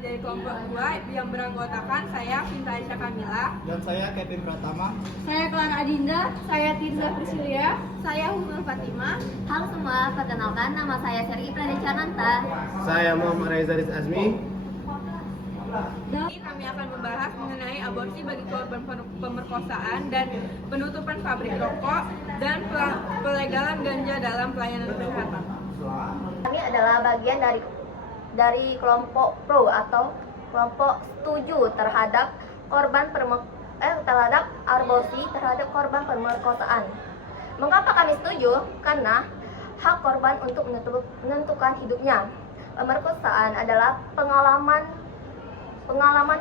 kami dari kelompok 2 yang beranggotakan saya Sinta Aisyah Kamila Dan saya Kevin Pratama. Saya Clara Adinda. Saya Tirza Priscilia. Saya Humul Fatimah. Halo semua, perkenalkan nama saya Seri Pradecananta. Saya Muhammad Reza Riz Azmi. Kami akan membahas mengenai aborsi bagi korban pemerkosaan dan penutupan pabrik rokok dan pelegalan ganja dalam pelayanan kesehatan. Kami adalah bagian dari kelompok pro atau kelompok setuju terhadap terhadap aborsi terhadap korban pemerkosaan. Mengapa kami setuju? Karena hak korban untuk menentukan hidupnya. Pemerkosaan adalah pengalaman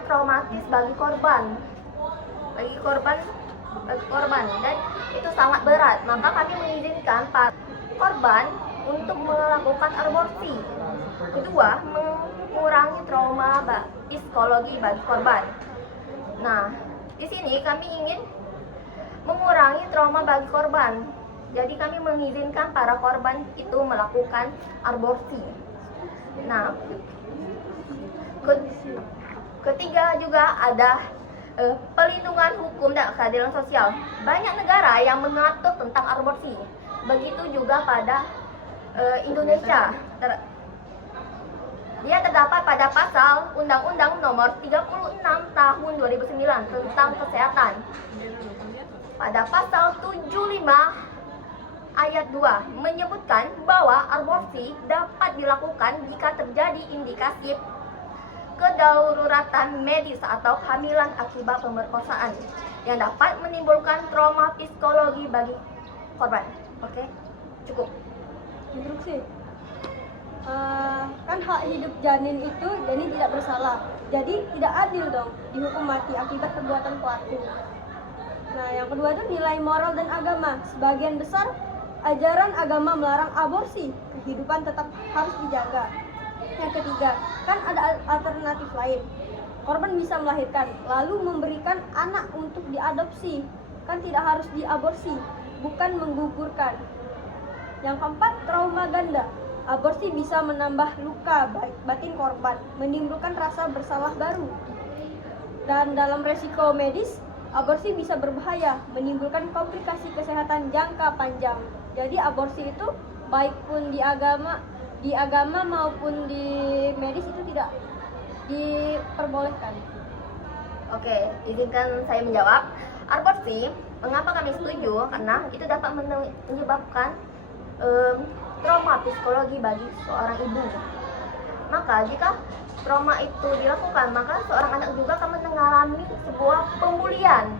traumatis bagi korban dan itu sangat berat. Maka kami mengizinkan para korban untuk melakukan aborsi. Kedua, mengurangi trauma psikologi bagi korban. Nah, di sini kami ingin mengurangi trauma bagi korban. Jadi kami mengizinkan para korban itu melakukan aborsi. Nah, ketiga juga ada pelindungan hukum dan keadilan sosial. Banyak negara yang mengatur tentang aborsi. Begitu juga pada Indonesia. Dia terdapat pada pasal Undang-Undang Nomor 36 Tahun 2009 tentang kesehatan. Pada pasal 75 ayat 2 menyebutkan bahwa aborsi dapat dilakukan jika terjadi indikasi kedaruratan medis atau kehamilan akibat pemerkosaan yang dapat menimbulkan trauma psikologi bagi korban. Oke, cukup. Instruksi. Kan hak hidup janin itu janin tidak bersalah. Jadi tidak adil dong dihukum mati akibat perbuatan pelaku. Nah, yang kedua itu nilai moral dan agama. Sebagian besar ajaran agama melarang aborsi. Kehidupan tetap harus dijaga. Yang ketiga, kan ada alternatif lain. Korban bisa melahirkan, lalu memberikan anak untuk diadopsi. Kan tidak harus diaborsi, bukan menggugurkan. Yang keempat, trauma ganda. Aborsi bisa menambah luka batin korban, menimbulkan rasa bersalah baru. Dan dalam resiko medis, aborsi bisa berbahaya, menimbulkan komplikasi kesehatan jangka panjang. Jadi aborsi itu baik pun di agama maupun di medis itu tidak diperbolehkan. Oke, izinkan saya menjawab. Aborsi, mengapa kami setuju? Karena itu dapat menyebabkan trauma psikologi bagi seorang ibu. Maka jika trauma itu dilakukan, maka seorang anak juga akan mengalami sebuah pembulian.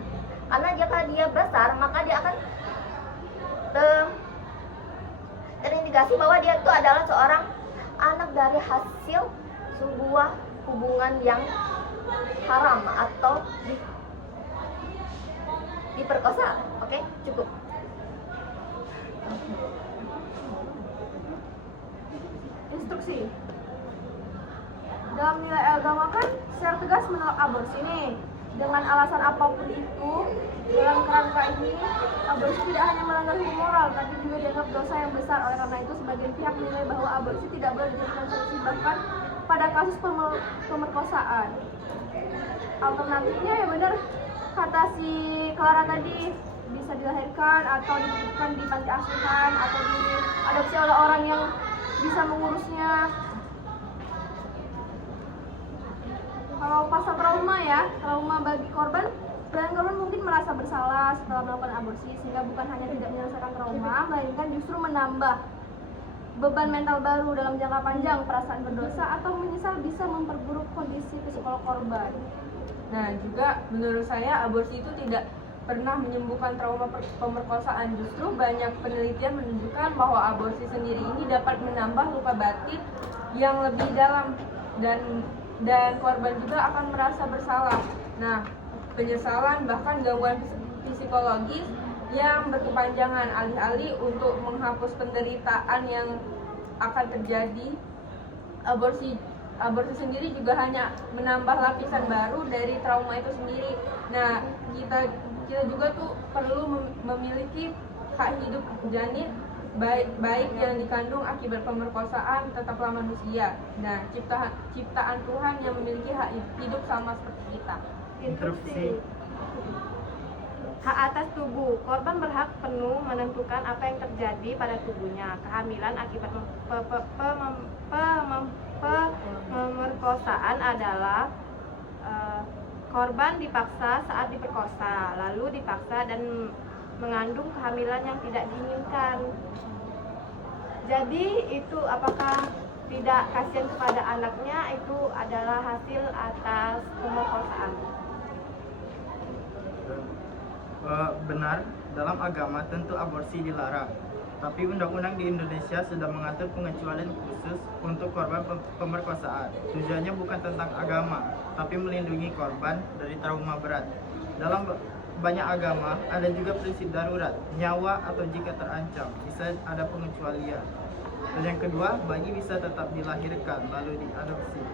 Karena jika dia besar, maka dia akan terindikasi bahwa dia itu adalah seorang anak dari hasil sebuah hubungan yang haram atau diperkosa. Oke, cukup. Instruksi. Dalam nilai agama kan secara tegas menolak aborsi nih. Dengan alasan apapun itu, dalam kerangka ini, aborsi tidak hanya melanggar hukum moral, tapi juga dianggap dosa yang besar. Oleh karena itu, sebagian pihak menilai bahwa aborsi tidak boleh dijadikan solusi bahkan pada kasus pemerkosaan. Alternatifnya ya benar kata si Clara tadi, bisa dilahirkan atau dititipkan di panti asuhan atau diadopsi oleh orang yang bisa mengurusnya. Kalau pasal trauma bagi korban, sebagian korban mungkin merasa bersalah setelah melakukan aborsi, sehingga bukan hanya tidak menyelesaikan trauma, melainkan justru menambah beban mental baru dalam jangka panjang. Perasaan berdosa atau menyesal bisa memperburuk kondisi psikolog korban. Nah, juga menurut saya aborsi itu tidak pernah menyembuhkan trauma pemerkosaan. Justru banyak penelitian menunjukkan bahwa aborsi sendiri ini dapat menambah luka batin yang lebih dalam dan korban juga akan merasa bersalah. Nah, penyesalan bahkan gangguan psikologis yang berkepanjangan alih-alih untuk menghapus penderitaan yang akan terjadi. Aborsi sendiri juga hanya menambah lapisan baru dari trauma itu sendiri. Nah, kita juga tuh perlu memiliki hak hidup janin baik yang dikandung akibat pemerkosaan tetaplah manusia. Nah, ciptaan Tuhan yang memiliki hak hidup sama seperti kita. Interupsi. Hak atas tubuh. Korban berhak penuh menentukan apa yang terjadi pada tubuhnya. Kehamilan akibat pemerkosaan adalah korban dipaksa saat diperkosa, lalu dipaksa dan mengandung kehamilan yang tidak diinginkan. Jadi itu apakah tidak kasihan kepada anaknya, itu adalah hasil atas pemerkosaan. Benar, dalam agama tentu aborsi dilarang. Tapi undang-undang di Indonesia sudah mengatur pengecualian khusus untuk korban pemerkosaan. Tujuannya bukan tentang agama, tapi melindungi korban dari trauma berat. Dalam banyak agama ada juga prinsip darurat, nyawa atau jika terancam, bisa ada pengecualian. Dan yang kedua, bayi bisa tetap dilahirkan lalu diadopsi.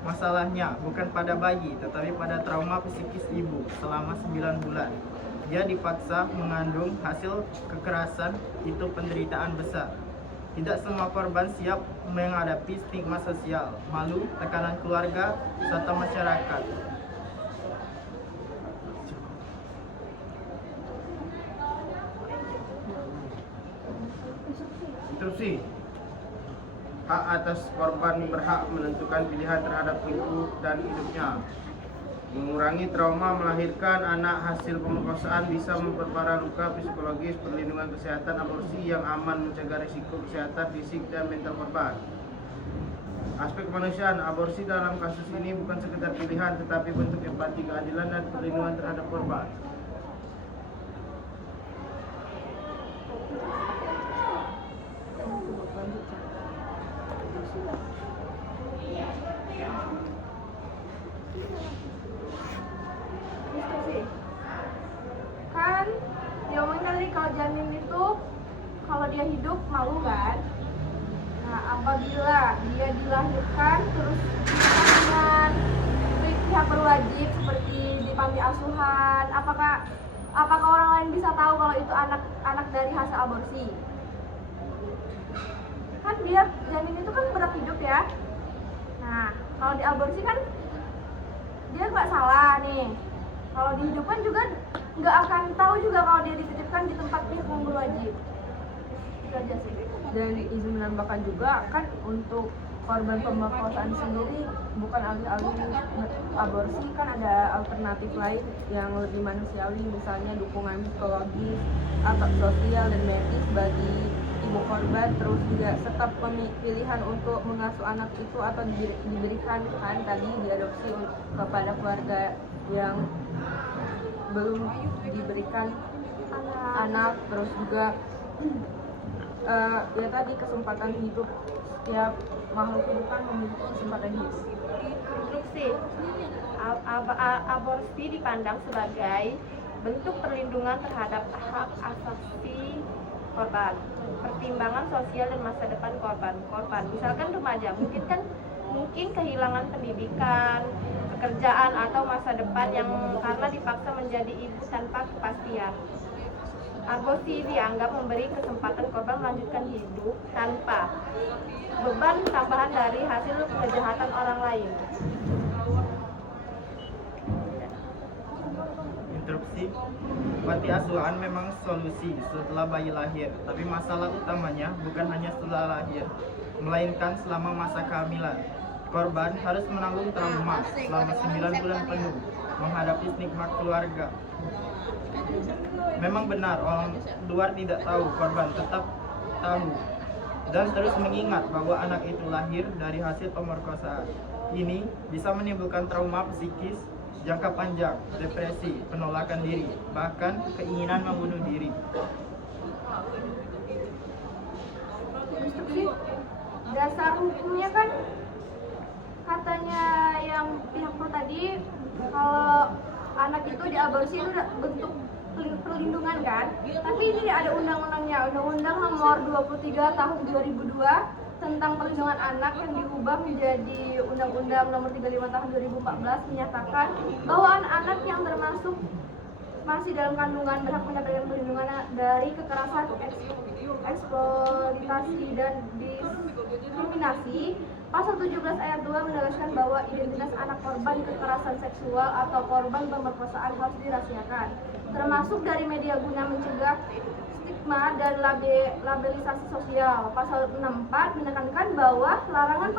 Masalahnya bukan pada bayi, tetapi pada trauma psikis ibu selama 9 bulan. Dia dipaksa mengandung, hasil kekerasan itu penderitaan besar. Tidak semua korban siap menghadapi stigma sosial, malu, tekanan keluarga, serta masyarakat. Interupsi. Hak atas korban berhak menentukan pilihan terhadap ibu dan hidupnya. Mengurangi trauma melahirkan anak hasil pemerkosaan bisa memperparah luka psikologis. Perlindungan kesehatan aborsi yang aman mencegah risiko kesehatan fisik dan mental korban. Aspek kemanusiaan, aborsi dalam kasus ini bukan sekedar pilihan tetapi bentuk empati, keadilan dan perlindungan terhadap korban. Kan diomongin tadi kalau janin itu kalau dia hidup malu kan. Nah, apabila dia dilahirkan terus dengan pihak berwajib seperti di panti asuhan, apakah orang lain bisa tahu kalau itu anak dari hasil aborsi? Kan dia janin itu kan berat hidup ya. Nah, kalau diaborsi kan dia nggak salah nih. Kalau dihidupkan juga nggak akan tahu juga kalau dia dititipkan di tempat pihak yang berwajib. Itu aja sih. Dan izin menambahkan juga kan untuk korban pemerkosaan sendiri bukan alih-alih aborsi, kan ada alternatif lain yang lebih manusiawi, misalnya dukungan psikologis atau sosial dan medis bagi ibu korban, terus juga serta pilihan untuk mengasuh anak itu atau diberikan kan tadi diadopsi kepada keluarga yang belum diberikan anak, terus juga ya tadi kesempatan hidup. Setiap makhluk hidup kan memiliki kesempatan hidup. Instruksi. Aborsi dipandang sebagai bentuk perlindungan terhadap hak asasi korban, pertimbangan sosial dan masa depan korban. Misalkan remaja, mungkin kehilangan pendidikan, pekerjaan atau masa depan yang karena dipaksa menjadi ibu tanpa kepastian. Aborsi dianggap memberi kesempatan korban melanjutkan hidup tanpa beban tambahan dari hasil kejahatan orang lain. Interupsi. Panti asuhan memang solusi setelah bayi lahir, tapi masalah utamanya bukan hanya setelah lahir, melainkan selama masa kehamilan. Korban harus menanggung trauma selama 9 bulan penuh, menghadapi stigma keluarga. Memang benar orang luar tidak tahu, korban tetap tahu dan terus mengingat bahwa anak itu lahir dari hasil pemerkosaan. Ini bisa menimbulkan trauma psikis jangka panjang, depresi, penolakan diri, bahkan keinginan membunuh diri. Dasar hukumnya kan katanya yang pihak pro tadi, kalau anak itu diaborsi itu udah bentuk perlindungan kan, tapi ini ada undang-undangnya, Undang-Undang Nomor 23 Tahun 2002 tentang perlindungan anak yang diubah menjadi Undang-Undang Nomor 35 Tahun 2014 menyatakan bahwa anak-anak yang termasuk masih dalam kandungan berhak mendapatkan perlindungan dari kekerasan, eksploitasi, dan diskriminasi. Pasal 17 ayat 2 menegaskan bahwa identitas anak korban kekerasan seksual atau korban pemerkosaan harus dirahasiakan, termasuk dari media guna mencegah stigma dan labelisasi sosial. Pasal 64 menekankan bahwa larangan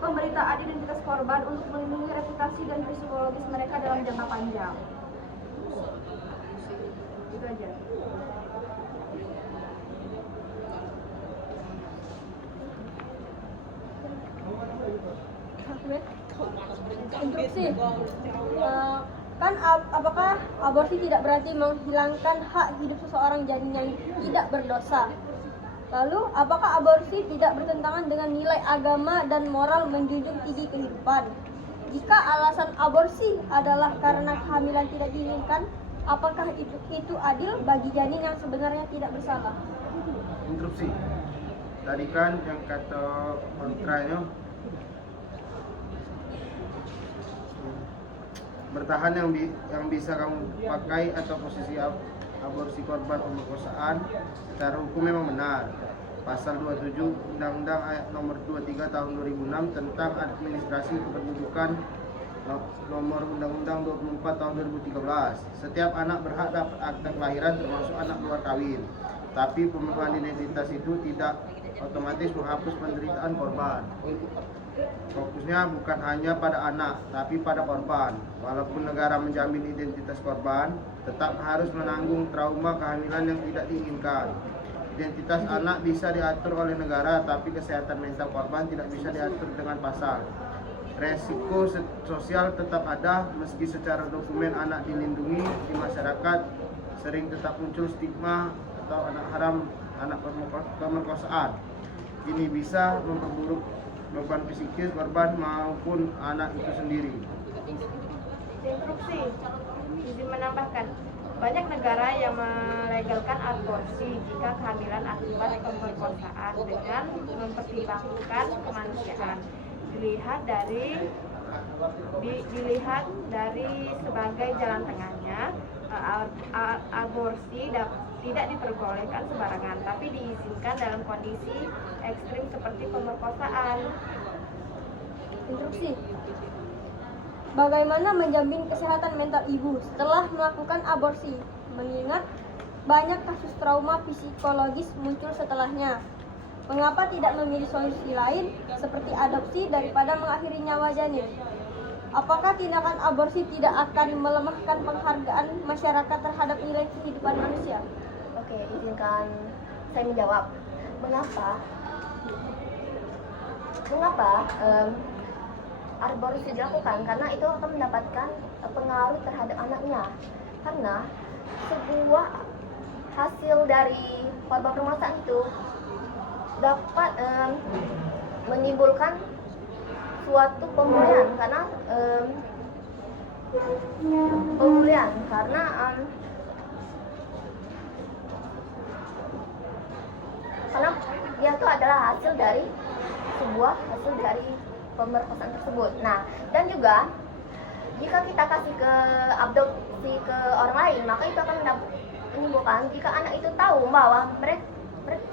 pemberitaan identitas korban untuk melindungi reputasi dan psikologis mereka dalam jangka panjang. Itu aja. Instruksi. Apakah aborsi tidak berarti menghilangkan hak hidup seseorang janin yang tidak berdosa? Lalu, apakah aborsi tidak bertentangan dengan nilai agama dan moral menjunjung tinggi kehidupan? Jika alasan aborsi adalah karena kehamilan tidak diinginkan, apakah itu adil bagi janin yang sebenarnya tidak bersalah? Interupsi. Tadi kan yang kata kontranya bertahan yang bisa kamu pakai atau posisi aborsi korban pemerkosaan secara hukum memang benar. Pasal 27 Undang-Undang ayat nomor 23 tahun 2006 tentang administrasi kependudukan nomor Undang-Undang 24 tahun 2013. Setiap anak berhak dapat akta kelahiran termasuk anak luar kawin. Tapi pemenuhan identitas itu tidak otomatis menghapus penderitaan korban. Fokusnya bukan hanya pada anak, tapi pada korban. Walaupun negara menjamin identitas korban, tetap harus menanggung trauma kehamilan yang tidak diinginkan. Identitas anak bisa diatur oleh negara, tapi kesehatan mental korban tidak bisa diatur dengan pasal. Resiko sosial tetap ada, meski secara dokumen anak dilindungi di masyarakat, sering tetap muncul stigma atau anak haram, anak pemerkosaan. Ini bisa memperburuk beban psikis korban maupun anak itu sendiri. Instruksi. Izin menambahkan, banyak negara yang melegalkan aborsi jika kehamilan akibat pemerkosaan dengan mempertimbangkan kemanusiaan. Dilihat dari sebagai jalan tengahnya, aborsi tidak diperbolehkan sembarangan, tapi diizinkan dalam kondisi ekstrim seperti pemerkosaan. Instruksi. Bagaimana menjamin kesehatan mental ibu setelah melakukan aborsi? Mengingat banyak kasus trauma psikologis muncul setelahnya. Mengapa tidak memilih solusi lain seperti adopsi daripada mengakhiri nyawa janin? Apakah tindakan aborsi tidak akan melemahkan penghargaan masyarakat terhadap nilai kehidupan manusia? Oke, izinkan saya menjawab. Mengapa aborsi dilakukan? Karena itu akan mendapatkan pengaruh terhadap anaknya. Karena sebuah hasil dari korban pemerkosaan itu dapat menimbulkan suatu pemulihan karena karena dia itu adalah hasil dari pemerkosaan tersebut. Nah, dan juga jika kita kasih ke adopsi ke orang lain, maka itu akan menimbulkan jika anak itu tahu bahwa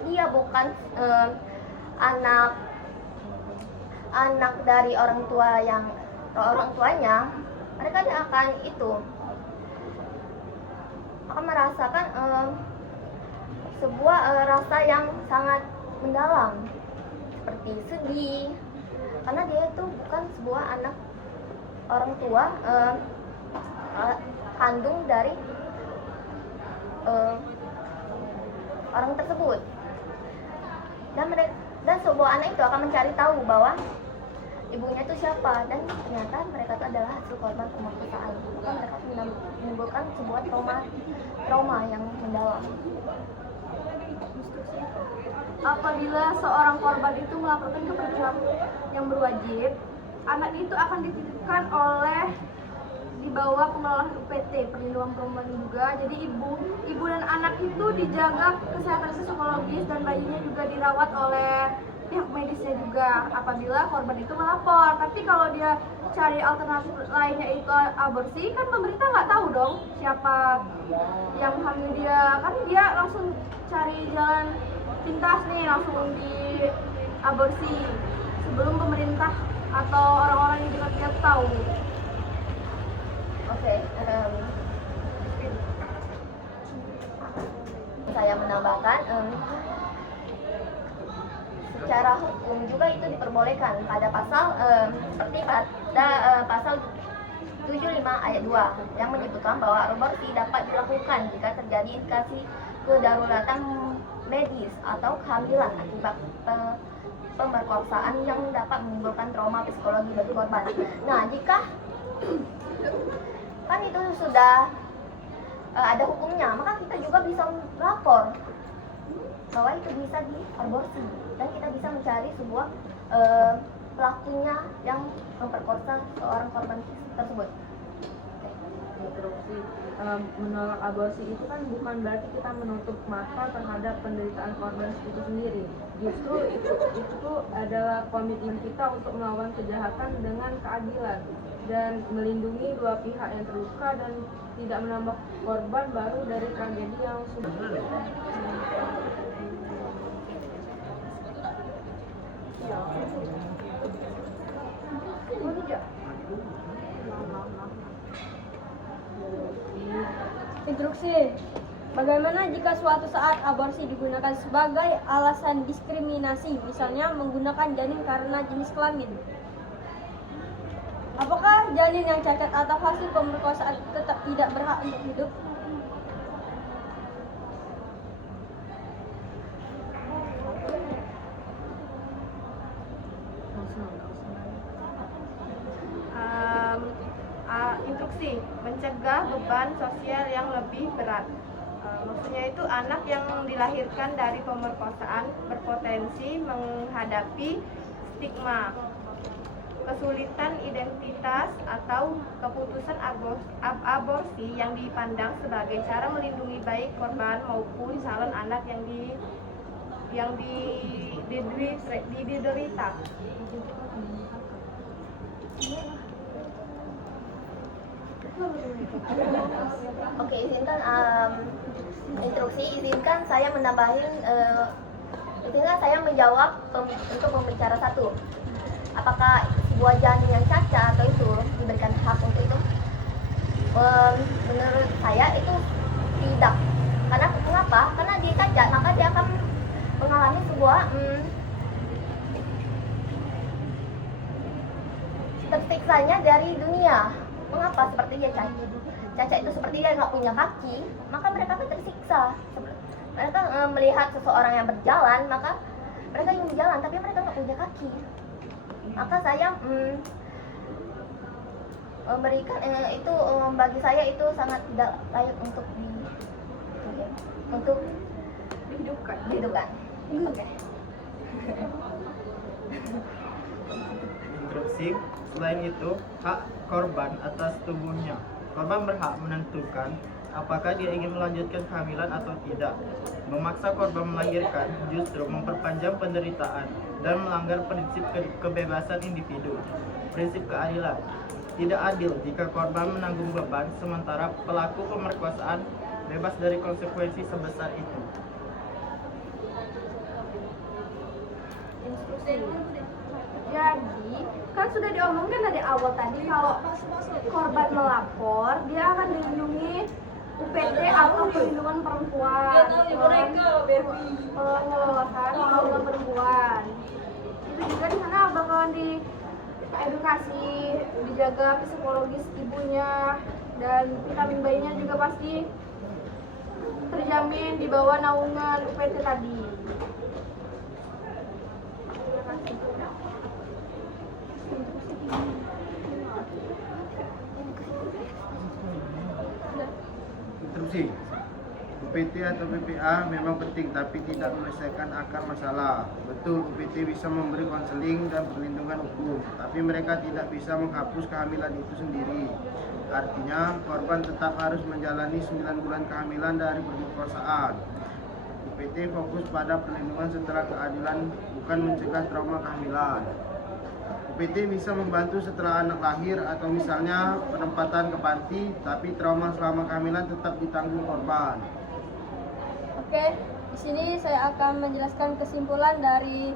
dia bukan anak dari orang tuanya, mereka akan merasakan sebuah rasa yang sangat mendalam seperti sedih, karena dia itu bukan sebuah anak orang tua kandung dari orang tersebut, dan sebuah anak itu akan mencari tahu bahwa ibunya itu siapa, dan ternyata mereka itu adalah hasil korban pemerkosaan. Maka mereka menimbulkan sebuah trauma yang mendalam. Apabila seorang korban itu melakukan keperluan yang berwajib, anak itu akan dititipkan di bawah pengelolaan UPT, perlindungan perempuan juga. Jadi ibu dan anak itu dijaga kesehatan psikologis, dan bayinya juga dirawat oleh pihak medisnya juga apabila korban itu melapor. Tapi kalau dia cari alternatif lainnya itu aborsi, kan pemerintah nggak tahu dong siapa yang hamil dia, kan dia langsung cari jalan pintas nih, langsung di aborsi sebelum pemerintah atau orang-orang yang dekat dia tahu. Oke, saya menambahkan secara hukum juga itu diperbolehkan pada pasal seperti pada pasal 75 ayat 2 yang menyebutkan bahwa aborsi dapat dilakukan jika terjadi indikasi kedaruratan medis atau kehamilan akibat pemerkosaan yang dapat menimbulkan trauma psikologi bagi korban. Nah, jika kan itu sudah ada hukumnya, maka kita juga bisa melapor bahwa itu bisa diaborsi dan kita bisa mencari sebuah pelakunya yang memperkosa seorang korban tersebut. Interupsi. Menolak aborsi itu kan bukan berarti kita menutup mata terhadap penderitaan korban itu sendiri. Justru itu adalah komitmen kita untuk melawan kejahatan dengan keadilan dan melindungi dua pihak yang terluka dan tidak menambah korban baru dari tragedi yang sudah. Instruksi. Bagaimana jika suatu saat aborsi digunakan sebagai alasan diskriminasi, misalnya menggunakan janin karena jenis kelamin? Apakah janin yang cacat atau hasil pemerkosaan tetap tidak berhak untuk hidup? Instruksi mencegah beban sosial yang lebih berat. Maksudnya itu anak yang dilahirkan dari pemerkosaan berpotensi menghadapi stigma, kesulitan identitas atau keputusan aborsi yang dipandang sebagai cara melindungi baik korban maupun calon anak yang diderita. Oke, izinkan saya menambahin, izinkan saya menjawab untuk pembicara satu. Apakah sebuah janin yang cacat atau itu diberikan hak untuk itu? Menurut saya itu tidak. Karena mengapa? Karena dia cacat, maka dia akan mengalami sebuah tersiksanya dari dunia. Mengapa seperti dia cacat? Cacat itu seperti dia nggak punya kaki, maka mereka akan tersiksa. Mereka melihat seseorang yang berjalan, maka mereka ingin berjalan, tapi mereka nggak punya kaki. Maka saya memberikan itu bagi saya itu sangat tidak layak untuk dihidupkan. Oke. Instruksi. Selain itu, hak korban atas tubuhnya. Korban berhak menentukan apakah dia ingin melanjutkan kehamilan atau tidak. Memaksa korban melahirkan justru memperpanjang penderitaan dan melanggar prinsip kebebasan individu. Prinsip keadilan. Tidak adil jika korban menanggung beban sementara pelaku pemerkosaan bebas dari konsekuensi sebesar itu. Jadi, kan sudah diomongkan dari awal tadi kalau korban melapor, dia akan dilindungi UPT atau perlindungan perempuan, pengelolaan perlindungan perempuan. Itu juga di sana bakalan diedukasi, dijaga psikologis ibunya, dan vitamin bayinya juga pasti terjamin di bawah naungan UPT tadi. Instruksi. UPT atau PPA memang penting tapi tidak menyelesaikan akar masalah. Betul, UPT bisa memberi konseling dan perlindungan hukum, tapi mereka tidak bisa menghapus kehamilan itu sendiri. Artinya, korban tetap harus menjalani 9 bulan kehamilan dari pemerkosaan. UPT fokus pada perlindungan setelah keadilan, bukan mencegah trauma kehamilan. UPT bisa membantu setelah anak lahir atau misalnya penempatan ke panti, tapi trauma selama kehamilan tetap ditanggung korban. Oke, di sini saya akan menjelaskan kesimpulan dari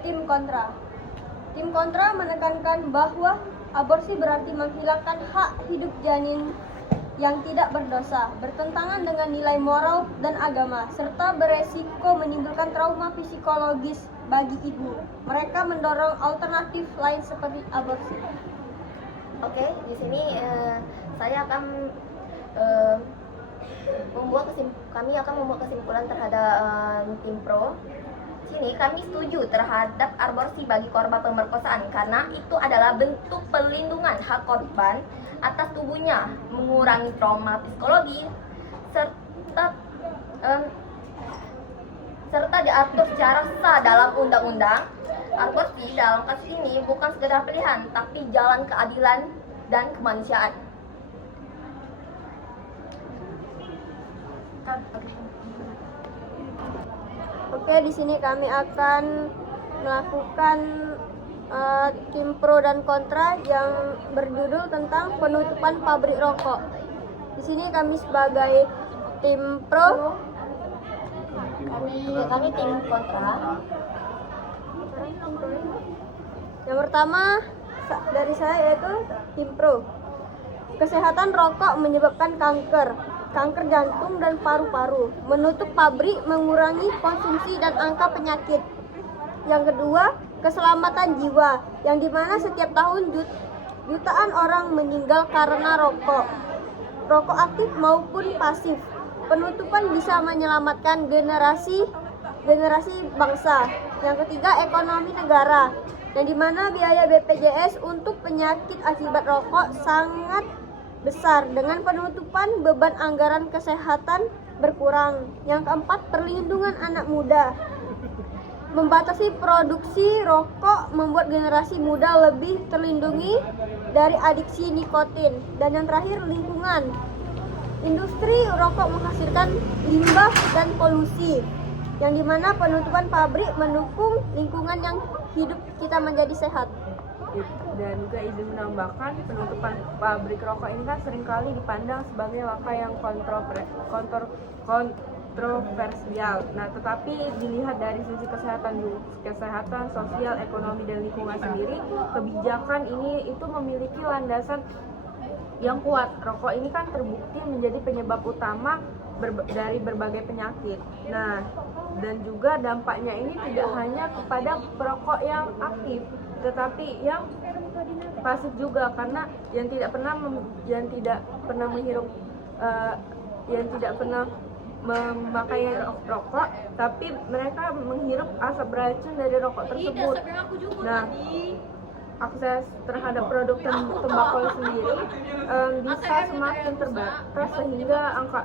tim kontra. Tim kontra menekankan bahwa aborsi berarti menghilangkan hak hidup janin yang tidak berdosa, bertentangan dengan nilai moral dan agama, serta beresiko menimbulkan trauma psikologis bagi ibu. Mereka mendorong alternatif lain seperti aborsi. Oke, di sini saya akan kami akan membuat kesimpulan terhadap tim pro. Sini kami setuju terhadap aborsi bagi korban pemerkosaan karena itu adalah bentuk perlindungan hak korban atas tubuhnya, mengurangi trauma psikologi, serta diatur secara sah dalam undang-undang. Aborsi dalam kasus ini bukan sekedar pilihan, tapi jalan keadilan dan kemanusiaan. Oke, di sini kami akan melakukan tim pro dan kontra yang berjudul tentang penutupan pabrik rokok. Di sini kami sebagai tim pro, Kami tim kontra. yang pertama dari saya yaitu tim pro. Kesehatan rokok menyebabkan kanker jantung dan paru-paru. Menutup pabrik mengurangi konsumsi dan angka penyakit. Yang kedua, keselamatan jiwa, yang dimana setiap tahun jutaan orang meninggal karena rokok aktif maupun pasif. Penutupan bisa menyelamatkan generasi bangsa. Yang ketiga, ekonomi negara, yang dimana biaya BPJS untuk penyakit akibat rokok sangat besar. Dengan penutupan, beban anggaran kesehatan berkurang. Yang keempat, perlindungan anak muda. Membatasi produksi rokok membuat generasi muda lebih terlindungi dari adiksi nikotin. Dan yang terakhir, lingkungan. Industri rokok menghasilkan limbah dan polusi, yang dimana penutupan pabrik mendukung lingkungan yang hidup kita menjadi sehat. Dan juga izin menambahkan, penutupan pabrik rokok ini kan seringkali dipandang sebagai langkah yang kontroversial. Nah, tetapi dilihat dari sisi kesehatan, sosial, ekonomi, dan lingkungan sendiri, kebijakan ini itu memiliki landasan yang kuat. Rokok ini kan terbukti menjadi penyebab utama dari berbagai penyakit. Nah, dan juga dampaknya ini tidak hanya kepada perokok yang aktif, tetapi yang pasif juga, karena yang tidak pernah menghirup, yang tidak pernah memakai rokok, tapi mereka menghirup asap beracun dari rokok tersebut. Nah, akses terhadap produk tembakau sendiri bisa semakin terbatas sehingga angka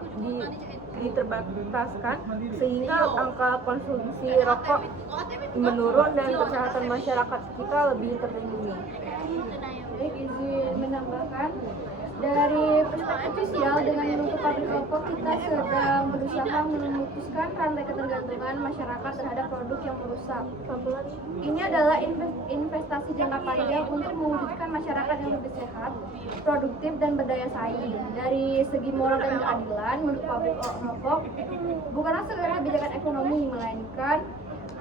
diterbataskan, sehingga angka konsumsi rokok menurun dan kesehatan masyarakat kita lebih terlindungi. Baik, izin menambahkan, dari perspektif sosial, dengan menutup pabrik rokok kita sedang berusaha memutuskan rantai ketergantungan masyarakat terhadap produk yang merusak. Ini adalah investasi jangka panjang untuk mewujudkan masyarakat yang lebih sehat, produktif, dan berdaya saing. Dari segi moral dan keadilan, menutup pabrik rokok bukanlah sekedar kebijakan ekonomi, melainkan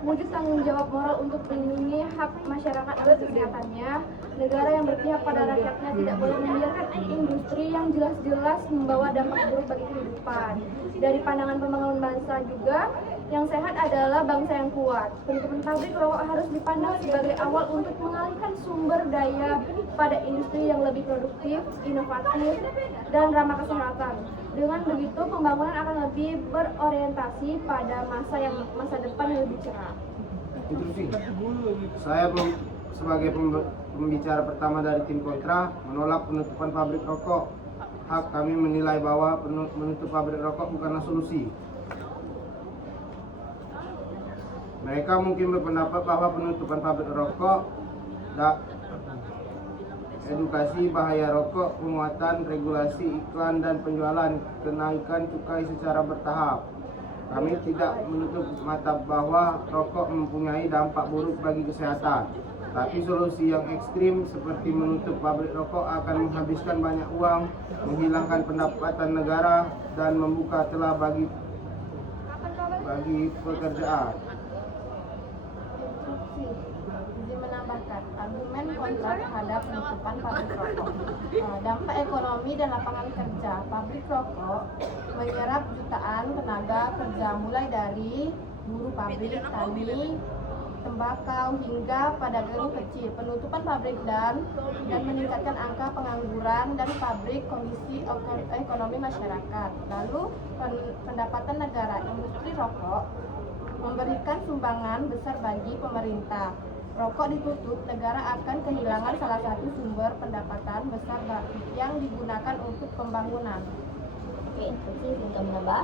wujud tanggung jawab moral untuk melindungi hak masyarakat atas kesehatannya. Negara yang berpihak pada rakyatnya tidak boleh membiarkan industri yang jelas-jelas membawa dampak buruk bagi kehidupan. Dari pandangan pembangunan bangsa juga, yang sehat adalah bangsa yang kuat. Penutupan pabrik rokok harus dipandang sebagai awal untuk mengalihkan sumber daya pada industri yang lebih produktif, inovatif, dan ramah kesehatan. Dengan begitu, pembangunan akan lebih berorientasi pada masa depan yang lebih cerah. Saya sebagai pembicara pertama dari tim kontra menolak penutupan pabrik rokok. Hak kami menilai bahwa menutup pabrik rokok bukanlah solusi. Mereka mungkin berpendapat bahwa penutupan pabrik rokok, edukasi bahaya rokok, penguatan regulasi iklan dan penjualan, kenaikan cukai secara bertahap. Kami tidak menutup mata bahwa rokok mempunyai dampak buruk bagi kesehatan. Tapi solusi yang ekstrim seperti menutup pabrik rokok akan menghabiskan banyak uang, menghilangkan pendapatan negara, dan membuka celah bagi pekerjaan. Instruksi. Izin menambahkan argumen kontra terhadap penutupan pabrik rokok. Dampak ekonomi dan lapangan kerja. Pabrik rokok menyerap jutaan tenaga kerja mulai dari buruh pabrik, tani, tembakau hingga pedagang kecil. Penutupan pabrik dan meningkatkan angka pengangguran dan pabrik kondisi ekonomi masyarakat. Lalu pendapatan negara. Industri rokok memberikan sumbangan besar bagi pemerintah. Rokok ditutup, negara akan kehilangan salah satu sumber pendapatan besar yang digunakan untuk pembangunan. Oke, instruksi sehingga menambah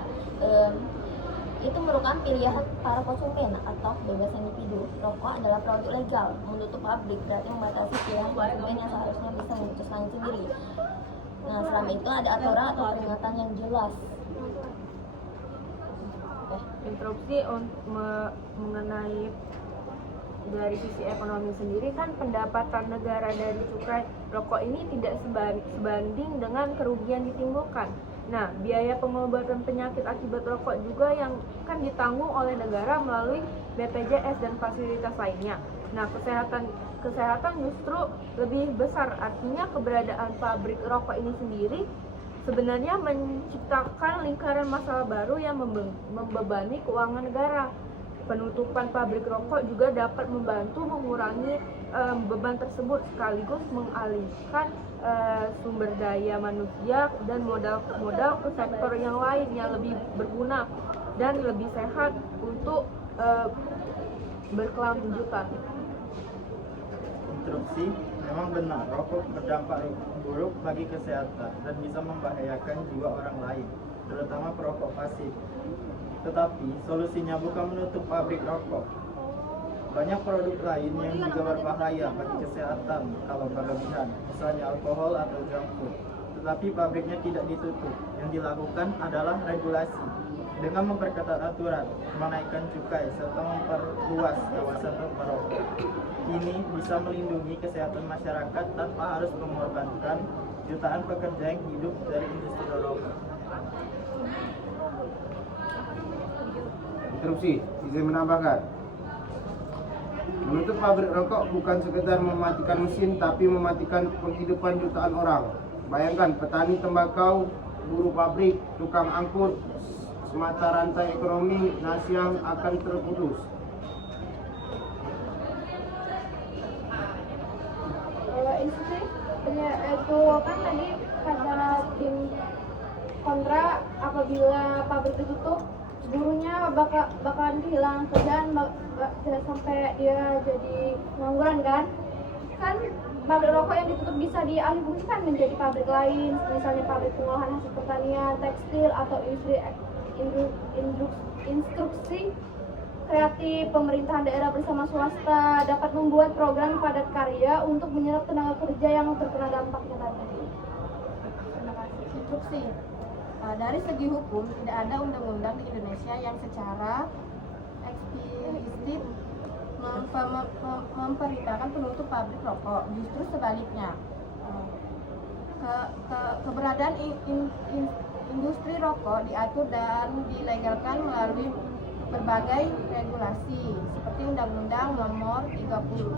itu merupakan pilihan para konsumen atau bebas individu. Rokok adalah produk legal. Menutup pabrik berarti membatasi pilihan konsumen yang seharusnya bisa memutuskan sendiri. Nah, selama itu ada aturan atau peringatan yang jelas. Instruksi mengenai dari sisi ekonomi sendiri kan pendapatan negara dari cukai rokok ini tidak sebanding dengan kerugian ditimbulkan. Nah, biaya pengobatan penyakit akibat rokok juga yang kan ditanggung oleh negara melalui BPJS dan fasilitas lainnya. Nah, kesehatan justru lebih besar. Artinya keberadaan pabrik rokok ini sendiri sebenarnya menciptakan lingkaran masalah baru yang membebani keuangan negara. Penutupan pabrik rokok juga dapat membantu mengurangi beban tersebut sekaligus mengalihkan sumber daya manusia dan modal ke sektor yang lain yang lebih berguna dan lebih sehat untuk berkelanjutan. Instruksi, memang benar rokok berdampak buruk bagi kesehatan dan bisa membahayakan jiwa orang lain, terutama perokok pasif. Tetapi solusinya bukan menutup pabrik rokok. Banyak produk lain yang juga berbahaya bagi kesehatan kalau berlebihan, misalnya alkohol atau junk food. Tetapi pabriknya tidak ditutup. Yang dilakukan adalah regulasi dengan memperketat aturan, menaikkan cukai serta memperluas kawasan merokok. Ini bisa melindungi kesehatan masyarakat tanpa harus mengorbankan jutaan pekerja yang hidup dari industri rokok. Instruksi, izin menambahkan. Menutup pabrik rokok bukan sekedar mematikan mesin, tapi mematikan penghidupan jutaan orang. Bayangkan petani tembakau, buruh pabrik, tukang angkut, semata rantai ekonomi nasional akan terputus. Kalau instruksi itu kan tadi kata tim kontra, apabila pabrik ditutup buruhnya bakalan kehilangan kerjaan sampai dia jadi pengangguran kan pabrik rokok yang ditutup bisa dialihfungsikan menjadi pabrik lain, misalnya pabrik pengolahan hasil pertanian, tekstil, atau instruksi kreatif. Pemerintahan daerah bersama swasta dapat membuat program padat karya untuk menyerap tenaga kerja yang terkena dampaknya tadi. Terima kasih. Instruksi. Dari segi hukum, tidak ada undang-undang di Indonesia yang secara eksplisit memperintahkan penutup pabrik rokok. Justru sebaliknya, keberadaan industri rokok diatur dan dilegalkan melalui berbagai regulasi seperti Undang-Undang Nomor 39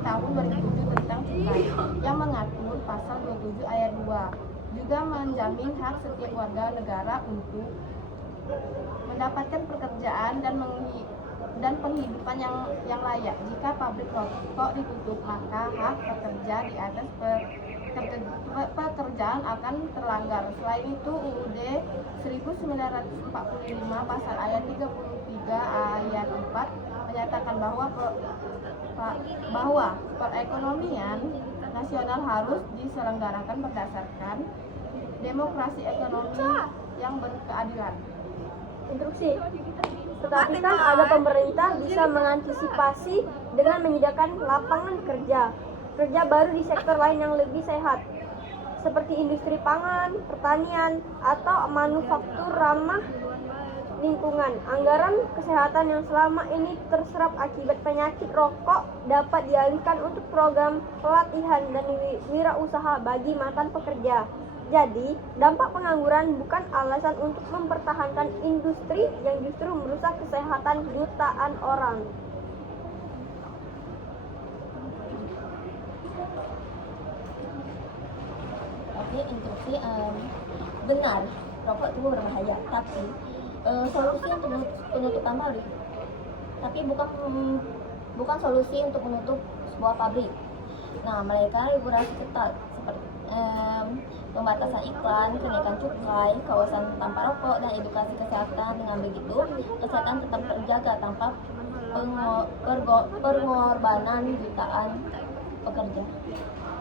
Tahun 2007 tentang cukai yang mengatur pasal 27 ayat 2 juga menjamin hak setiap warga negara untuk mendapatkan pekerjaan dan penghidupan yang layak. Jika pabrik rokok ditutup, maka hak pekerja di atas pekerjaan akan terlanggar. Selain itu, UUD 1945 pasal ayat 33 ayat 4 menyatakan bahwa perekonomian nasional harus diselenggarakan berdasarkan demokrasi ekonomi yang berkeadilan. Instruksi. Tetapi kan ada pemerintah bisa mengantisipasi dengan menyediakan lapangan kerja baru di sektor lain yang lebih sehat, seperti industri pangan, pertanian, atau manufaktur ramah lingkungan. Anggaran kesehatan yang selama ini terserap akibat penyakit rokok dapat dialihkan untuk program pelatihan dan wirausaha bagi mantan pekerja. Jadi, dampak pengangguran bukan alasan untuk mempertahankan industri yang justru merusak kesehatan jutaan orang. Oke, instruksi benar, rokok itu berbahaya, tapi solusi untuk penutupan pabrik. Tapi bukan solusi untuk menutup sebuah pabrik. Nah, mereka regulasi ketat seperti pembatasan iklan, kenaikan cukai, kawasan tanpa rokok, dan edukasi kesehatan. Dengan begitu, kesehatan tetap terjaga tanpa pengorbanan jutaan pekerja.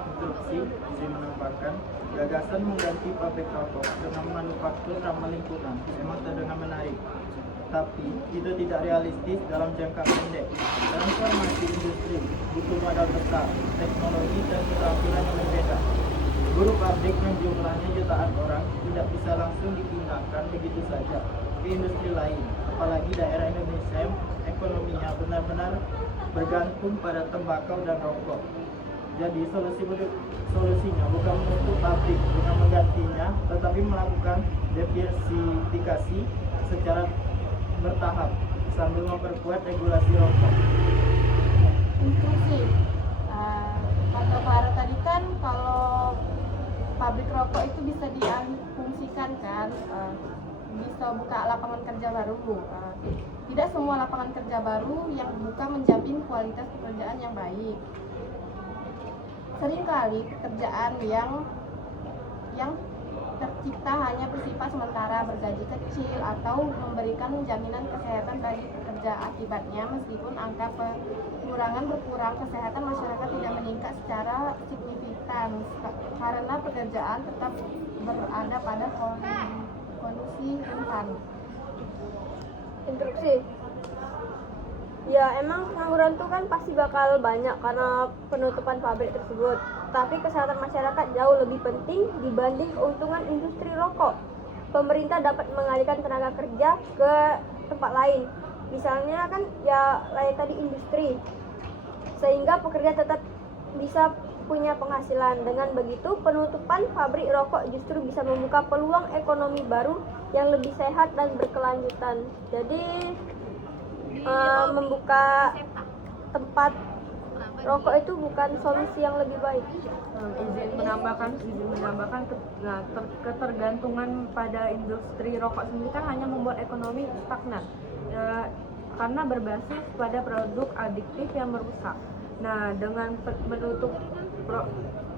Instruksi saya menambahkan, gagasan mengganti pabrik rokok dengan manufaktur ramah lingkungan memang terdengar menarik, tapi itu tidak realistis dalam jangka pendek. Transformasi industri butuh modal besar, teknologi dan keterampilan yang berbeda. Buruh pabrik yang jumlahnya jutaan orang tidak bisa langsung dipindahkan begitu saja ke industri lain, apalagi daerah Indonesia yang ekonominya benar-benar bergantung pada tembakau dan rokok. Jadi solusinya bukan menutup pabrik dengan menggantinya, tetapi melakukan diversifikasi secara bertahap sambil memperkuat regulasi rokok. Instruksi. Kata Pak Ara tadi kan kalau pabrik rokok itu bisa dialihfungsikan kan, bisa buka lapangan kerja baru. Tidak semua lapangan kerja baru yang buka menjamin kualitas pekerjaan yang baik. Seringkali pekerjaan yang tercipta hanya bersifat sementara, bergaji kecil, atau memberikan jaminan kesehatan bagi pekerja. Akibatnya, meskipun angka pengurangan berkurang, kesehatan masyarakat tidak meningkat secara signifikan karena pekerjaan tetap berada pada kondisi rentan. Instruksi. Ya, emang pengangguran itu kan pasti bakal banyak karena penutupan pabrik tersebut. Tapi kesehatan masyarakat jauh lebih penting dibanding keuntungan industri rokok. Pemerintah dapat mengalihkan tenaga kerja ke tempat lain. Misalnya kan ya kayak tadi industri. Sehingga pekerja tetap bisa punya penghasilan. Dengan begitu, penutupan pabrik rokok justru bisa membuka peluang ekonomi baru yang lebih sehat dan berkelanjutan. Jadi membuka tempat rokok itu bukan solusi yang lebih baik. Izin menambahkan ketergantungan pada industri rokok sendiri kan hanya membuat ekonomi stagnan karena berbasis pada produk adiktif yang merusak. Nah, dengan menutup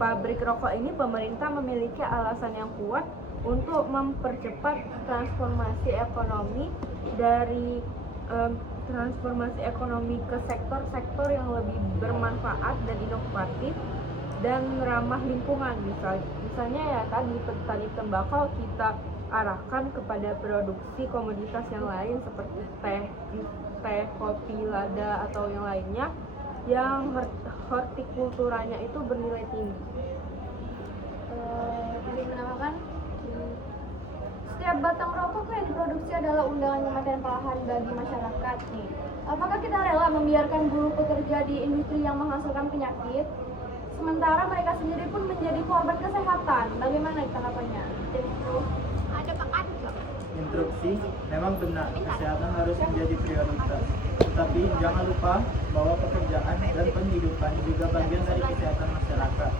pabrik rokok ini, pemerintah memiliki alasan yang kuat untuk mempercepat transformasi ekonomi dari transformasi ekonomi ke sektor-sektor yang lebih bermanfaat dan inovatif dan ramah lingkungan. Misalnya ya tadi petani tembakau kita arahkan kepada produksi komoditas yang lain seperti teh, kopi, lada atau yang lainnya yang hortikulturanya itu bernilai tinggi. Jadi menambahkan, setiap batang rokok yang diproduksi adalah undangan kematian perlahan bagi masyarakat nih. Apakah kita rela membiarkan buruh pekerja di industri yang menghasilkan penyakit, sementara mereka sendiri pun menjadi korban kesehatan? Bagaimana tanggapannya? Instruksi memang benar, kesehatan harus menjadi prioritas. Tetapi jangan lupa bahwa pekerjaan dan penghidupan juga bagian dari kesehatan masyarakat.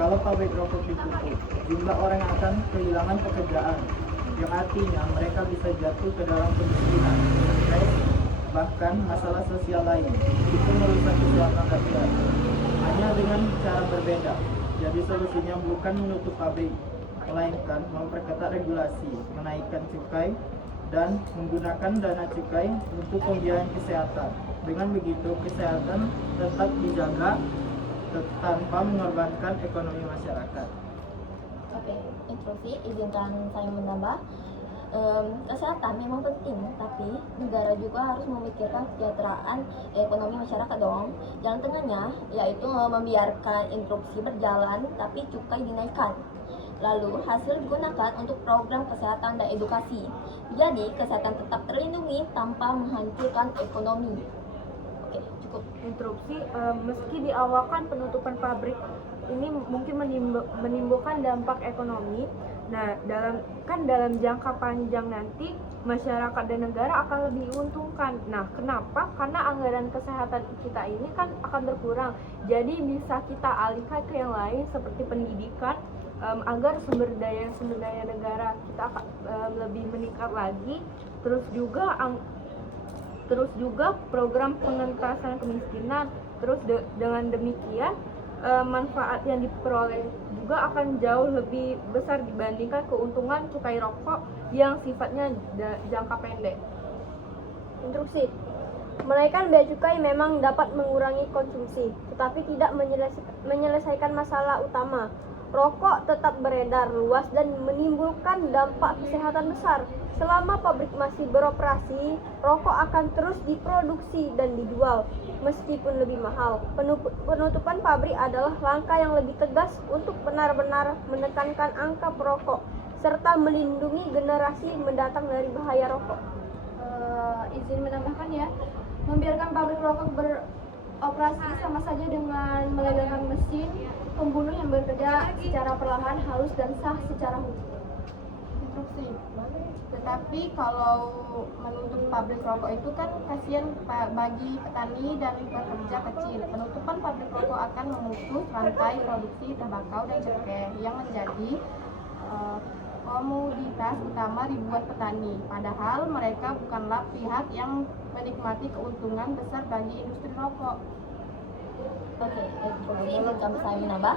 Kalau pabrik rokok ditutup, jumlah orang akan kehilangan pekerjaan, yang artinya mereka bisa jatuh ke dalam kemiskinan, stres, bahkan masalah sosial lain. Itu merusak kesehatan rakyat. Hanya dengan cara berbeda. Jadi solusinya bukan menutup pabrik, melainkan memperketat regulasi, menaikkan cukai, dan menggunakan dana cukai untuk pembiayaan kesehatan. Dengan begitu, kesehatan tetap dijaga tanpa mengorbankan ekonomi masyarakat. Oke, instruksi, izinkan saya menambah. Kesehatan memang penting, tapi negara juga harus memikirkan kesejahteraan ekonomi masyarakat dong. Jalan tengahnya yaitu membiarkan instruksi berjalan, tapi cukai dinaikkan. Lalu, hasil digunakan untuk program kesehatan dan edukasi. Jadi, kesehatan tetap terlindungi tanpa menghancurkan ekonomi. Oke, cukup. Interupsi, meski diawalkan penutupan pabrik ini mungkin menimbulkan dampak ekonomi. Nah, dalam jangka panjang nanti masyarakat dan negara akan lebih diuntungkan. Nah, kenapa? Karena anggaran kesehatan kita ini kan akan berkurang. Jadi bisa kita alihkan ke yang lain seperti pendidikan, agar sumber daya negara kita akan lebih meningkat lagi. Terus juga program pengentasan kemiskinan. Terus dengan demikian manfaat yang diperoleh juga akan jauh lebih besar dibandingkan keuntungan cukai rokok yang sifatnya jangka pendek. Instruksi. Menaikkan bea cukai memang dapat mengurangi konsumsi, tetapi tidak menyelesaikan masalah utama. Rokok tetap beredar luas dan menimbulkan dampak kesehatan besar. Selama pabrik masih beroperasi, rokok akan terus diproduksi dan dijual, meskipun lebih mahal. Penutupan pabrik adalah langkah yang lebih tegas untuk benar-benar menekankan angka perokok, serta melindungi generasi mendatang dari bahaya rokok. Izin menambahkan ya, membiarkan pabrik rokok beroperasi sama saja dengan melegalkan mesin pembunuh yang bekerja secara perlahan, halus, dan sah secara hukum. Instruksi. Tetapi kalau menutup pabrik rokok itu kan kasihan bagi petani dan pekerja kecil. Penutupan pabrik rokok akan memutus rantai produksi tembakau dan cengkeh yang menjadi komoditas utama ribuan petani. Padahal mereka bukanlah pihak yang menikmati keuntungan besar bagi industri rokok. Oke, izinkan saya menambah.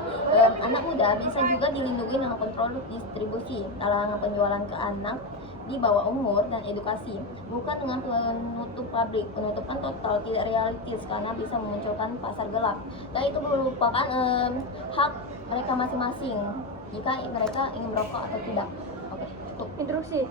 Anak muda bisa juga dilindungi dengan kontrol distribusi, larangan penjualan ke anak di bawah umur, dan edukasi. Bukan dengan penutup pabrik. Penutupan total tidak realistis karena bisa memunculkan pasar gelap. Dan itu merupakan hak mereka masing-masing jika mereka ingin merokok atau tidak. Oke, cukup. Instruksi.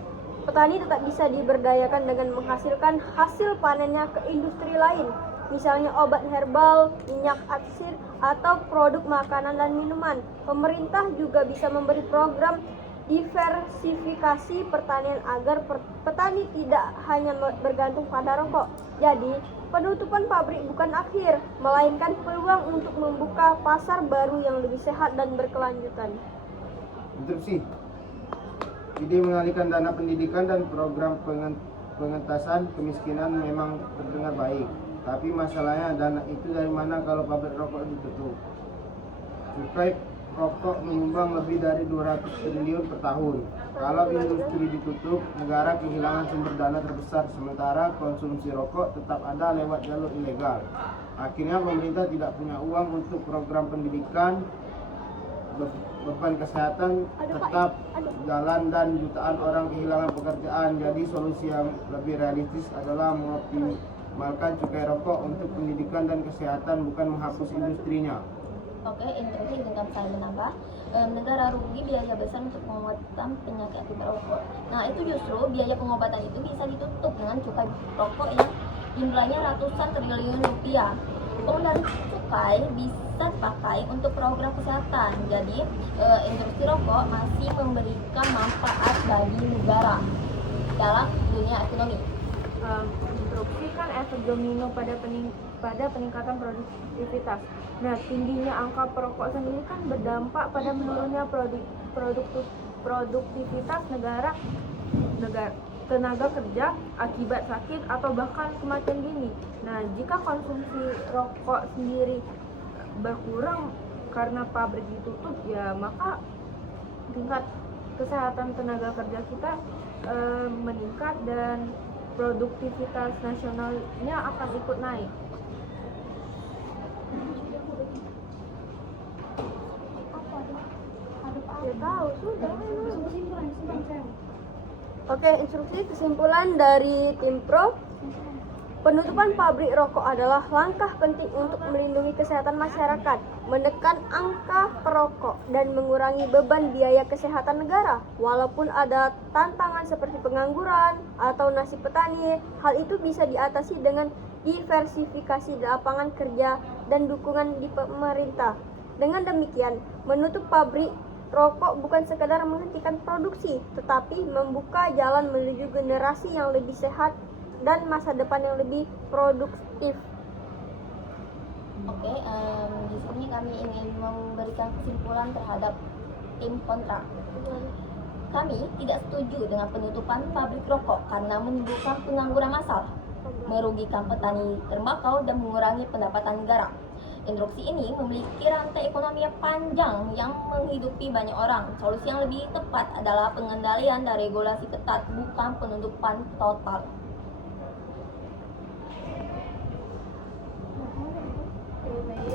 Petani tetap bisa diberdayakan dengan menghasilkan hasil panennya ke industri lain, misalnya obat herbal, minyak atsir, atau produk makanan dan minuman. Pemerintah juga bisa memberi program diversifikasi pertanian agar petani tidak hanya bergantung pada rokok. Jadi, penutupan pabrik bukan akhir, melainkan peluang untuk membuka pasar baru yang lebih sehat dan berkelanjutan. Instruksi. Ide mengalihkan dana pendidikan dan program pengentasan kemiskinan memang terdengar baik. Tapi masalahnya dana itu dari mana kalau pabrik rokok ditutup? Cukai rokok menyumbang lebih dari 200 triliun per tahun. Kalau industri ditutup, negara kehilangan sumber dana terbesar, sementara konsumsi rokok tetap ada lewat jalur ilegal. Akhirnya pemerintah tidak punya uang untuk program pendidikan, beban kesehatan tetap jalan, dan jutaan orang kehilangan pekerjaan. Jadi solusi yang lebih realistis adalah mengoptimalkan cukai rokok untuk pendidikan dan kesehatan, bukan menghapus industrinya. Oke, instruksi izinkan saya menambah. Negara rugi biaya besar untuk pengobatan penyakit akibat rokok. Nah, itu justru biaya pengobatan itu bisa ditutup dengan cukai rokok yang jumlahnya ratusan triliun rupiah. Uang dari cukai bisa dipakai untuk program kesehatan. Jadi, industri rokok masih memberikan manfaat bagi negara dalam dunia ekonomi. Interupsi kan efek domino pada peningkatan produktivitas. Nah, tingginya angka perokok sendiri kan berdampak pada menurunnya produktivitas tenaga kerja akibat sakit atau bahkan kematian dini. Nah, jika konsumsi rokok sendiri berkurang karena pabrik ditutup, ya maka tingkat kesehatan tenaga kerja kita meningkat dan produktivitas nasionalnya akan ikut naik. Ya tahu sudah. Oke, instruksi kesimpulan dari tim pro. Penutupan pabrik rokok adalah langkah penting untuk melindungi kesehatan masyarakat, menekan angka perokok, dan mengurangi beban biaya kesehatan negara. Walaupun ada tantangan seperti pengangguran atau nasib petani, hal itu bisa diatasi dengan diversifikasi lapangan kerja dan dukungan di pemerintah. Dengan demikian, menutup pabrik rokok bukan sekadar menghentikan produksi, tetapi membuka jalan menuju generasi yang lebih sehat dan masa depan yang lebih produktif. Oke, di sini kami ingin memberikan kesimpulan terhadap tim kontra. Kami tidak setuju dengan penutupan pabrik rokok karena menimbulkan pengangguran massal, merugikan petani tembakau dan mengurangi pendapatan negara. Industri ini memiliki rantai ekonomi yang panjang yang menghidupi banyak orang. Solusi yang lebih tepat adalah pengendalian dan regulasi ketat, bukan penutupan total.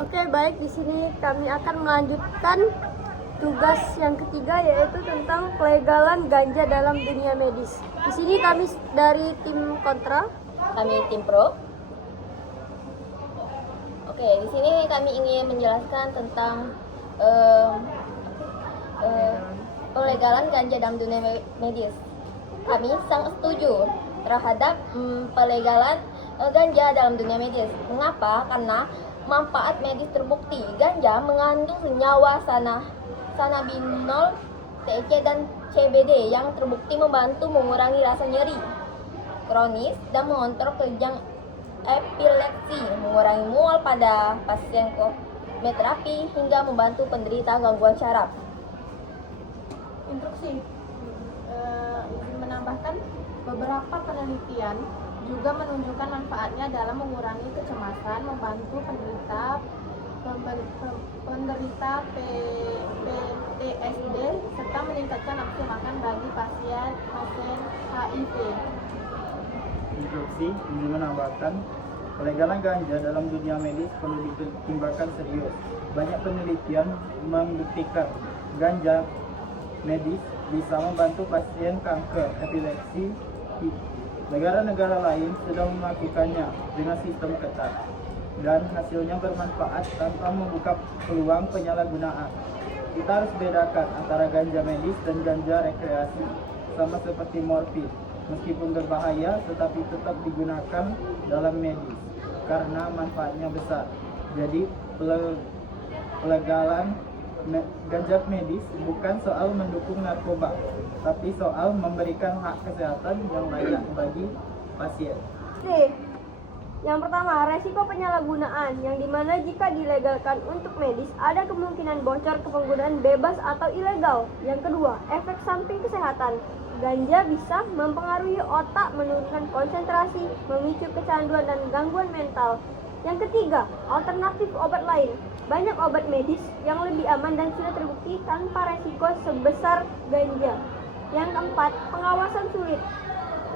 Oke, baik, di sini kami akan melanjutkan tugas yang ketiga, yaitu tentang pelegalan ganja dalam dunia medis. Di sini kami dari tim kontra. Kami tim pro. Oke, di sini kami ingin menjelaskan tentang pelegalan ganja dalam dunia medis. Kami sangat setuju terhadap pelegalan ganja dalam dunia medis. Mengapa? Karena manfaat medis terbukti. Ganja mengandung senyawa cannabinol, THC dan CBD yang terbukti membantu mengurangi rasa nyeri kronis dan mengontrol kejang epilepsi, mengurangi mual pada pasien kemoterapi hingga membantu penderita gangguan syaraf. Instruksi izin menambahkan, beberapa penelitian juga menunjukkan manfaatnya dalam mengurangi kecemasan, membantu penderita PTSD serta meningkatkan nafsu makan bagi pasien HIV. Instruksi ini menambahkan, pelegalan ganja dalam dunia medis perlu dipertimbangkan serius. Banyak penelitian membuktikan ganja medis bisa membantu pasien kanker, epilepsi. Negara-negara lain sudah melakukannya dengan sistem ketat dan hasilnya bermanfaat tanpa membuka peluang penyalahgunaan. Kita harus bedakan antara ganja medis dan ganja rekreasi, sama seperti morfin. Meskipun berbahaya, tetapi tetap digunakan dalam medis karena manfaatnya besar. Jadi, pelegalan ganja medis bukan soal mendukung narkoba, tapi soal memberikan hak kesehatan yang layak bagi pasien. C. Yang pertama, resiko penyalahgunaan, yang dimana jika dilegalkan untuk medis, ada kemungkinan bocor ke penggunaan bebas atau ilegal. Yang kedua, efek samping kesehatan. Ganja bisa mempengaruhi otak, menurunkan konsentrasi, memicu kecanduan dan gangguan mental. Yang ketiga, alternatif obat lain. Banyak obat medis yang lebih aman dan sudah terbukti tanpa resiko sebesar ganja. Yang keempat, pengawasan sulit.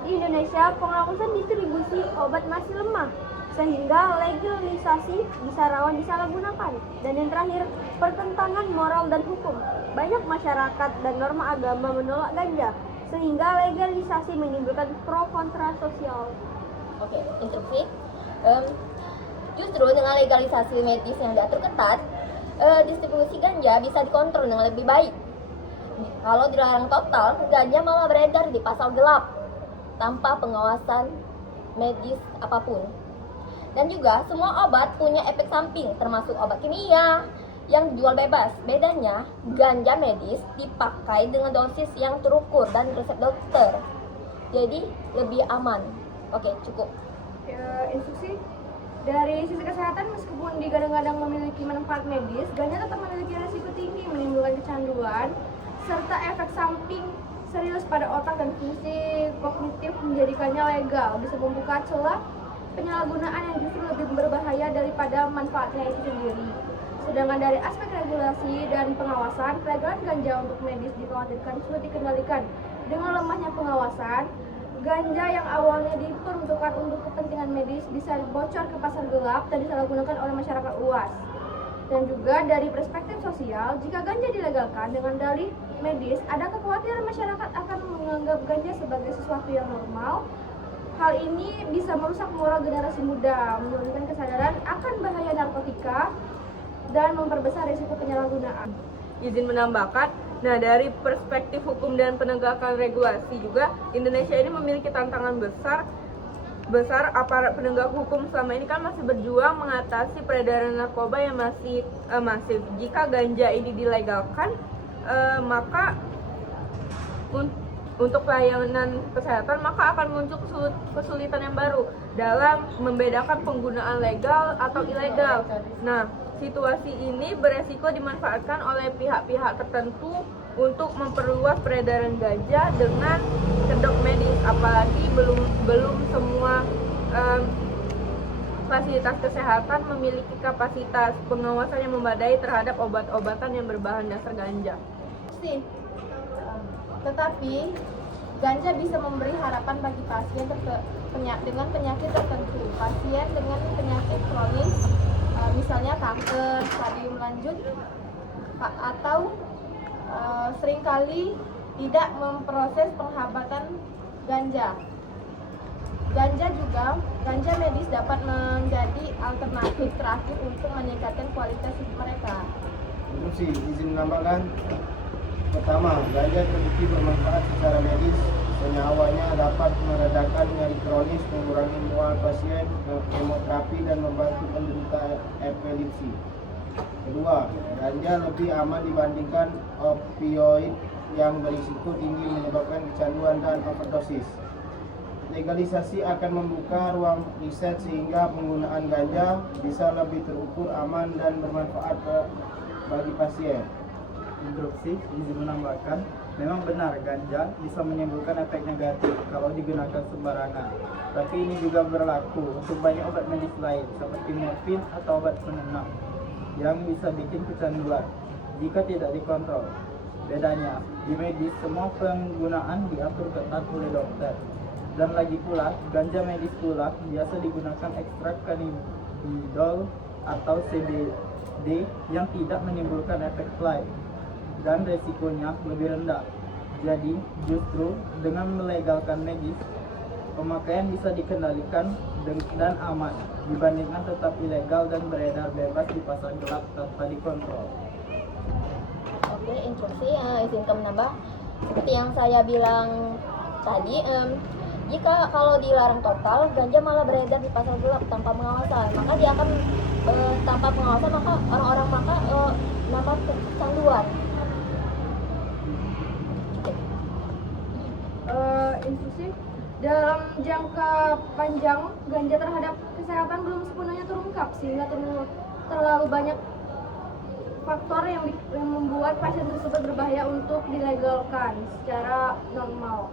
Di Indonesia, pengawasan distribusi obat masih lemah, sehingga legalisasi bisa rawan disalahgunakan. Dan yang terakhir, pertentangan moral dan hukum. Banyak masyarakat dan norma agama menolak ganja, sehingga legalisasi menimbulkan pro kontra sosial. Oke, instruksi. Justru dengan legalisasi medis yang diatur ketat, distribusi ganja bisa dikontrol dengan lebih baik. Kalau dilarang total, ganja malah beredar di pasar gelap tanpa pengawasan medis apapun. Dan juga semua obat punya efek samping, termasuk obat kimia yang dijual bebas. Bedanya, ganja medis dipakai dengan dosis yang terukur dan resep dokter, jadi lebih aman. Oke, cukup. Instruksi dari sisi kesehatan, meskipun digadang-gadang memiliki manfaat medis, ganja tetap memiliki risiko tinggi menimbulkan kecanduan serta efek samping serius pada otak dan fungsi kognitif. Menjadikannya legal bisa membuka celah penyalahgunaan yang justru lebih berbahaya daripada manfaatnya itu sendiri. Sedangkan dari aspek regulasi dan pengawasan, pelegalan ganja untuk medis dikhawatirkan sulit dikendalikan. Dengan lemahnya pengawasan, ganja yang awalnya diperuntukkan untuk kepentingan medis bisa bocor ke pasar gelap dan disalahgunakan oleh masyarakat luas. Dan juga dari perspektif sosial, jika ganja dilegalkan dengan dalih medis, ada kekhawatiran masyarakat akan menganggap ganja sebagai sesuatu yang normal. Hal ini bisa merusak moral generasi muda, menurunkan kesadaran akan bahaya narkotika, dan memperbesar risiko penyalahgunaan. Izin menambahkan, nah dari perspektif hukum dan penegakan regulasi juga, Indonesia ini memiliki tantangan besar. Aparat penegak hukum selama ini kan masih berjuang mengatasi peredaran narkoba yang masih masif. Jika ganja ini dilegalkan, maka untuk layanan kesehatan maka akan muncul kesulitan yang baru dalam membedakan penggunaan legal atau ilegal. Nah, situasi ini beresiko dimanfaatkan oleh pihak-pihak tertentu untuk memperluas peredaran ganja dengan kedok medis, apalagi belum semua fasilitas kesehatan memiliki kapasitas pengawasan yang memadai terhadap obat-obatan yang berbahan dasar ganja. Tetapi ganja bisa memberi harapan bagi pasien dengan penyakit tertentu. Pasien dengan penyakit kronis, misalnya kanker, stadium lanjut, atau seringkali tidak memproses penghambatan ganja. Ganja medis dapat menjadi alternatif terakhir untuk meningkatkan kualitas hidup mereka. Instruksi, izin menambahkan. Pertama, ganja terbukti bermanfaat secara medis. Senyawanya dapat meredakan nyeri kronis, mengurangi mual pasien, kemoterapi, dan membantu penderita epilepsi. Kedua, ganja lebih aman dibandingkan opioid yang berisiko tinggi menyebabkan kecanduan dan overdosis. Legalisasi akan membuka ruang riset sehingga penggunaan ganja bisa lebih terukur, aman, dan bermanfaat bagi pasien. Instruksi, izin menambahkan, memang benar ganja bisa menimbulkan efek negatif kalau digunakan sembarangan. Tapi ini juga berlaku untuk banyak obat medis lain seperti morfin atau obat penenang yang bisa bikin kecanduan jika tidak dikontrol. Bedanya, di medis semua penggunaan diatur ketat oleh dokter. Dan lagi pula, ganja medis pula biasa digunakan ekstrak cannabidiol atau CBD yang tidak menimbulkan efek lain dan resikonya lebih rendah. Jadi, justru dengan melegalkan medis, pemakaian bisa dikendalikan dan aman dibandingkan tetap ilegal dan beredar bebas di pasar gelap tanpa dikontrol. Oke, instruksi izinkan menambah seperti yang saya bilang tadi, jika kalau dilarang total, ganja malah beredar di pasar gelap tanpa pengawasan, maka dia akan tanpa pengawasan maka orang-orang dapat kecanduan. Instruksi, dalam jangka panjang ganja terhadap kesehatan belum sepenuhnya terungkap sehingga terlalu banyak faktor yang membuat pasien tersebut berbahaya untuk dilegalkan secara normal.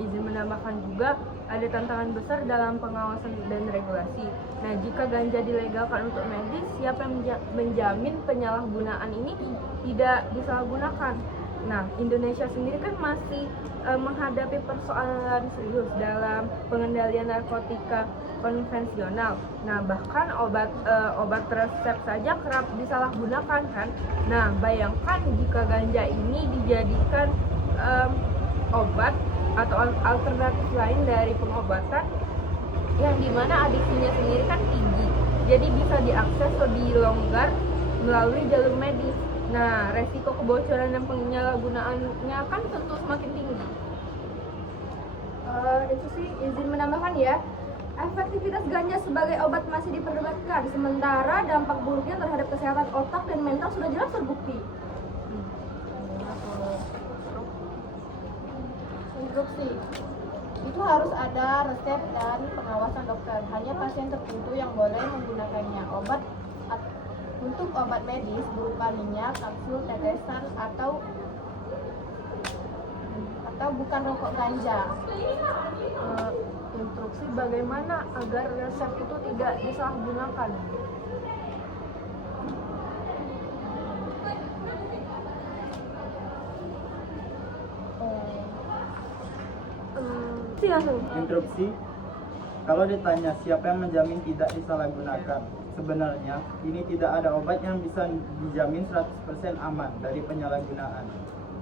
Izin menambahkan juga ada tantangan besar dalam pengawasan dan regulasi. Nah, jika ganja dilegalkan untuk medis, siapa yang menjamin penyalahgunaan ini tidak disalahgunakan? Nah, Indonesia sendiri kan masih menghadapi persoalan serius dalam pengendalian narkotika konvensional. Nah, bahkan obat resep saja kerap disalahgunakan kan. Nah, bayangkan jika ganja ini dijadikan obat atau alternatif lain dari pengobatan yang dimana adiksinya sendiri kan tinggi, jadi bisa diakses lebih longgar melalui jalur medis. Nah, resiko kebocoran dan penyalahgunaannya kan tentu semakin tinggi. Instruksi, izin menambahkan ya, efektivitas ganja sebagai obat masih diperdebatkan, sementara dampak buruknya terhadap kesehatan otak dan mental sudah jelas terbukti. Instruksi, itu harus ada resep dan pengawasan dokter. Hanya pasien tertentu yang boleh menggunakannya. Untuk obat medis berupa minyak, kapsul, tetesan, atau bukan rokok ganja. Instruksi bagaimana agar resep itu tidak disalahgunakan. Instruksi, kalau ditanya siapa yang menjamin tidak disalahgunakan, sebenarnya ini tidak ada obat yang bisa dijamin 100% aman dari penyalahgunaan.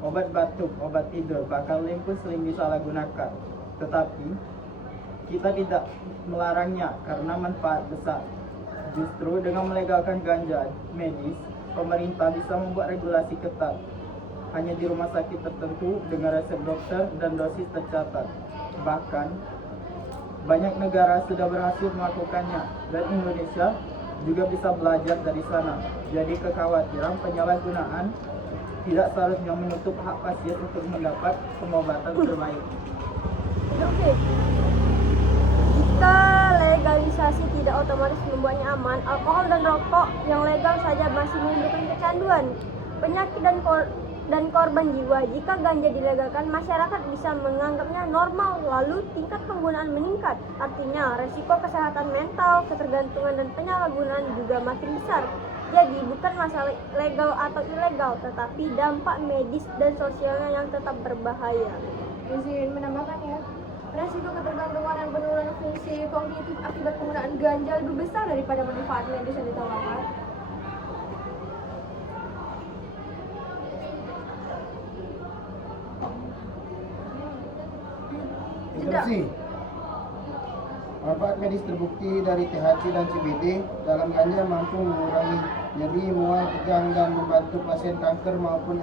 Obat batuk, obat tidur, bahkan lempus sering disalahgunakan. Tetapi kita tidak melarangnya karena manfaat besar. Justru dengan melegalkan ganja medis, pemerintah bisa membuat regulasi ketat hanya di rumah sakit tertentu dengan resep dokter dan dosis tercatat. Bahkan banyak negara sudah berhasil melakukannya dan Indonesia juga bisa belajar dari sana. Jadi kekhawatiran penyalahgunaan tidak seharusnya menutup hak pasien untuk mendapat pengobatan terbaik. Oke. Jika legalisasi tidak otomatis membuatnya aman, alkohol dan rokok yang legal saja masih menimbulkan kecanduan, penyakit dan korban jiwa. Jika ganja dilegalkan, masyarakat bisa menganggapnya normal, lalu tingkat penggunaan meningkat. Artinya, resiko kesehatan mental, ketergantungan, dan penyalahgunaan juga makin besar. Jadi, bukan masalah legal atau ilegal, tetapi dampak medis dan sosialnya yang tetap berbahaya. Izin menambahkan ya, resiko ketergantungan dan penurunan fungsi kognitif akibat penggunaan ganja lebih besar daripada manfaat medis yang ditawarkan. Instruksi. Manfaat medis terbukti dari THC dan CBD dalam ganja mampu mengurangi nyeri, mual, tegang, dan membantu pasien kanker maupun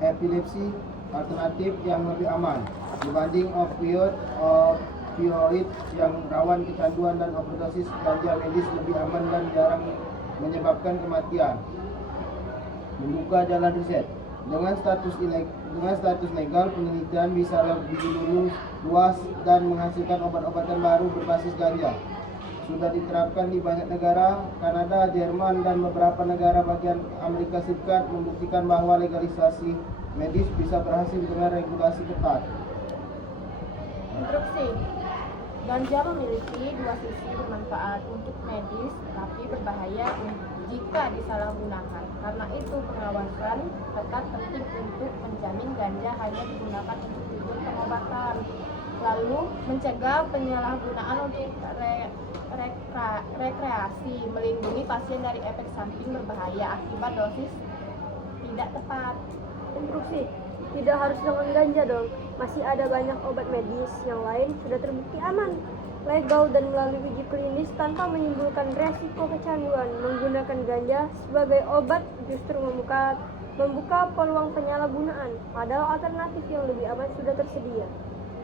epilepsi alternatif yang lebih aman dibanding opioid yang rawan kecanduan, dan overdosis ganja medis lebih aman dan jarang menyebabkan kematian. Membuka jalan riset. Dengan status legal, penelitian bisa lebih luas dan menghasilkan obat-obatan baru berbasis ganja. Sudah diterapkan di banyak negara. Kanada, Jerman, dan beberapa negara bagian Amerika Serikat membuktikan bahwa legalisasi medis bisa berhasil dengan regulasi ketat. Instruksi. Ganja memiliki dua sisi bermanfaat untuk medis tapi berbahaya jika disalahgunakan. Karena itu pengawasan ketat penting untuk menjamin ganja hanya digunakan untuk tujuan pengobatan. Lalu mencegah penyalahgunaan untuk rekreasi, melindungi pasien dari efek samping berbahaya akibat dosis tidak tepat. Instruksi. Tidak harus dengan ganja dong. Masih ada banyak obat medis yang lain sudah terbukti aman, legal, dan melalui uji klinis tanpa menimbulkan resiko kecanduan. Menggunakan ganja sebagai obat justru membuka peluang penyalahgunaan, padahal alternatif yang lebih aman sudah tersedia.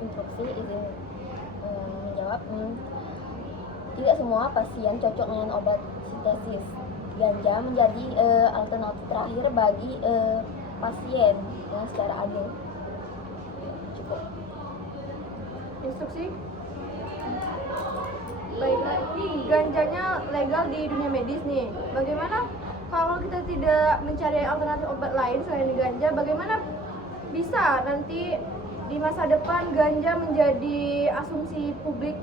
Instruksi izin menjawab. Tidak semua pasien cocok dengan obat sintesis. Ganja menjadi alternatif terakhir bagi pasien yang secara adil. Cukup. Instruksi. Baiklah, ini ganjanya legal di dunia medis nih. Bagaimana kalau kita tidak mencari alternatif obat lain selain ganja? Bagaimana bisa nanti di masa depan ganja menjadi asumsi publik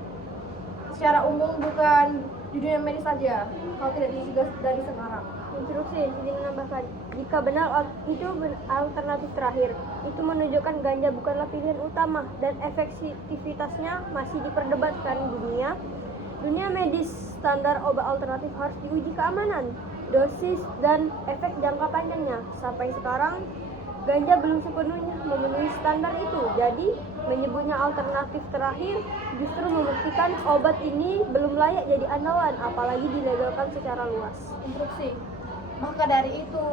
secara umum, bukan di dunia medis saja, kalau tidak dicegah dari sekarang? Instruksi ingin menambahkan, jika benar itu alternatif terakhir, itu menunjukkan ganja bukanlah pilihan utama dan efektivitasnya masih diperdebatkan dunia medis. Standar obat alternatif harus diuji keamanan, dosis, dan efek jangka panjangnya. Sampai sekarang ganja belum sepenuhnya memenuhi standar itu. Jadi menyebutnya alternatif terakhir justru membuktikan obat ini belum layak jadi andalan, apalagi dilegalkan secara luas. Instruksi. Maka dari itu,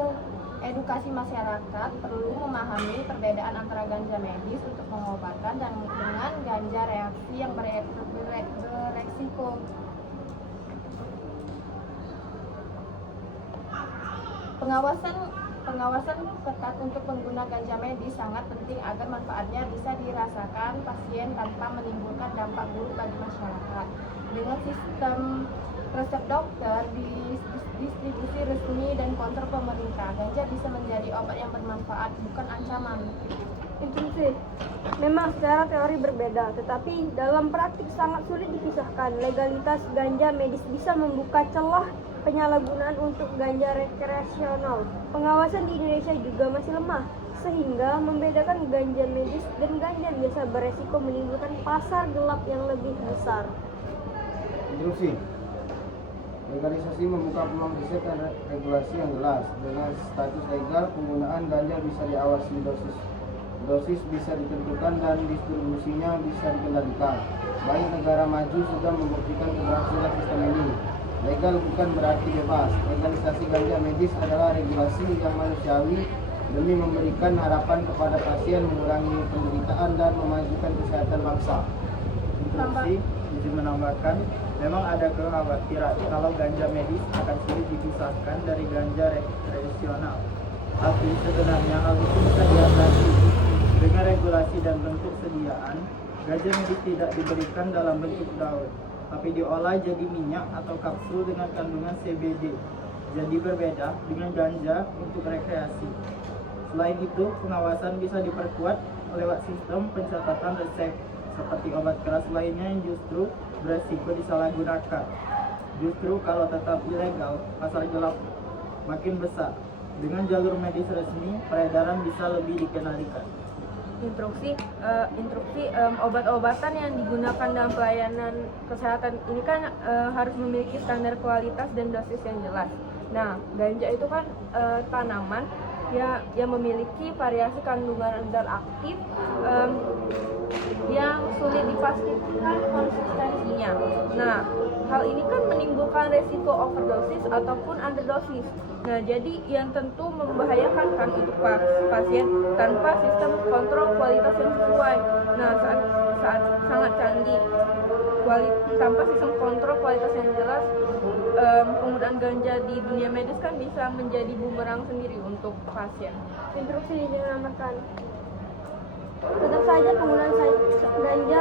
edukasi masyarakat perlu memahami perbedaan antara ganja medis untuk pengobatan dan dengan ganja reaksi yang beresiko. Pengawasan ketat untuk pengguna ganja medis sangat penting agar manfaatnya bisa dirasakan pasien tanpa menimbulkan dampak buruk bagi masyarakat. Dengan sistem resep dokter, distribusi resmi, dan kontrol pemerintah, ganja bisa menjadi obat yang bermanfaat, bukan ancaman. Instruksi. Memang secara teori berbeda, tetapi dalam praktik sangat sulit dipisahkan. Legalitas ganja medis bisa membuka celah penyalahgunaan untuk ganja rekreasional. Pengawasan di Indonesia juga masih lemah, sehingga membedakan ganja medis dan ganja biasa beresiko menimbulkan pasar gelap yang lebih besar. Instruksi. Legalisasi membuka peluang riset dan regulasi yang jelas. Dengan status legal, penggunaan ganja bisa diawasi, dosis bisa ditentukan, dan distribusinya bisa dikendalikan. Banyak negara maju sudah membuktikan keberhasilan sistem ini. Legal bukan berarti bebas. Legalisasi ganja medis adalah regulasi yang manusiawi demi memberikan harapan kepada pasien, mengurangi penderitaan, dan memajukan kesehatan bangsa. Instruksi izin menambahkan, memang ada kekhawatiran kalau ganja medis akan sulit dipisahkan dari ganja rekreasional. Tapi sebenarnya hal itu bisa diatasi dengan regulasi dan bentuk sediaan. Ganja medis tidak diberikan dalam bentuk daun, tapi diolah jadi minyak atau kapsul dengan kandungan CBD. Jadi berbeda dengan ganja untuk rekreasi. Selain itu, pengawasan bisa diperkuat lewat sistem pencatatan resep, seperti obat keras lainnya yang justru beresiko disalahgunakan. Justru kalau tetap ilegal, pasar gelap makin besar. Dengan jalur medis resmi, peredaran bisa lebih dikendalikan. Instruksi obat-obatan yang digunakan dalam pelayanan kesehatan ini kan harus memiliki standar kualitas dan dosis yang jelas. Nah, ganja itu kan tanaman yang memiliki variasi kandungan zat aktif yang sulit dipastikan konsistensinya. Nah, hal ini kan menimbulkan resiko overdosis ataupun underdosis. Nah, jadi yang tentu membahayakan kan untuk pasien tanpa sistem kontrol kualitas yang sesuai. Nah, saat sangat canggih tanpa sistem kontrol kualitas yang jelas, penggunaan ganja di dunia medis kan bisa menjadi bumerang sendiri untuk pasien. Instruksi dinamakan. Tetap saja penggunaan ganja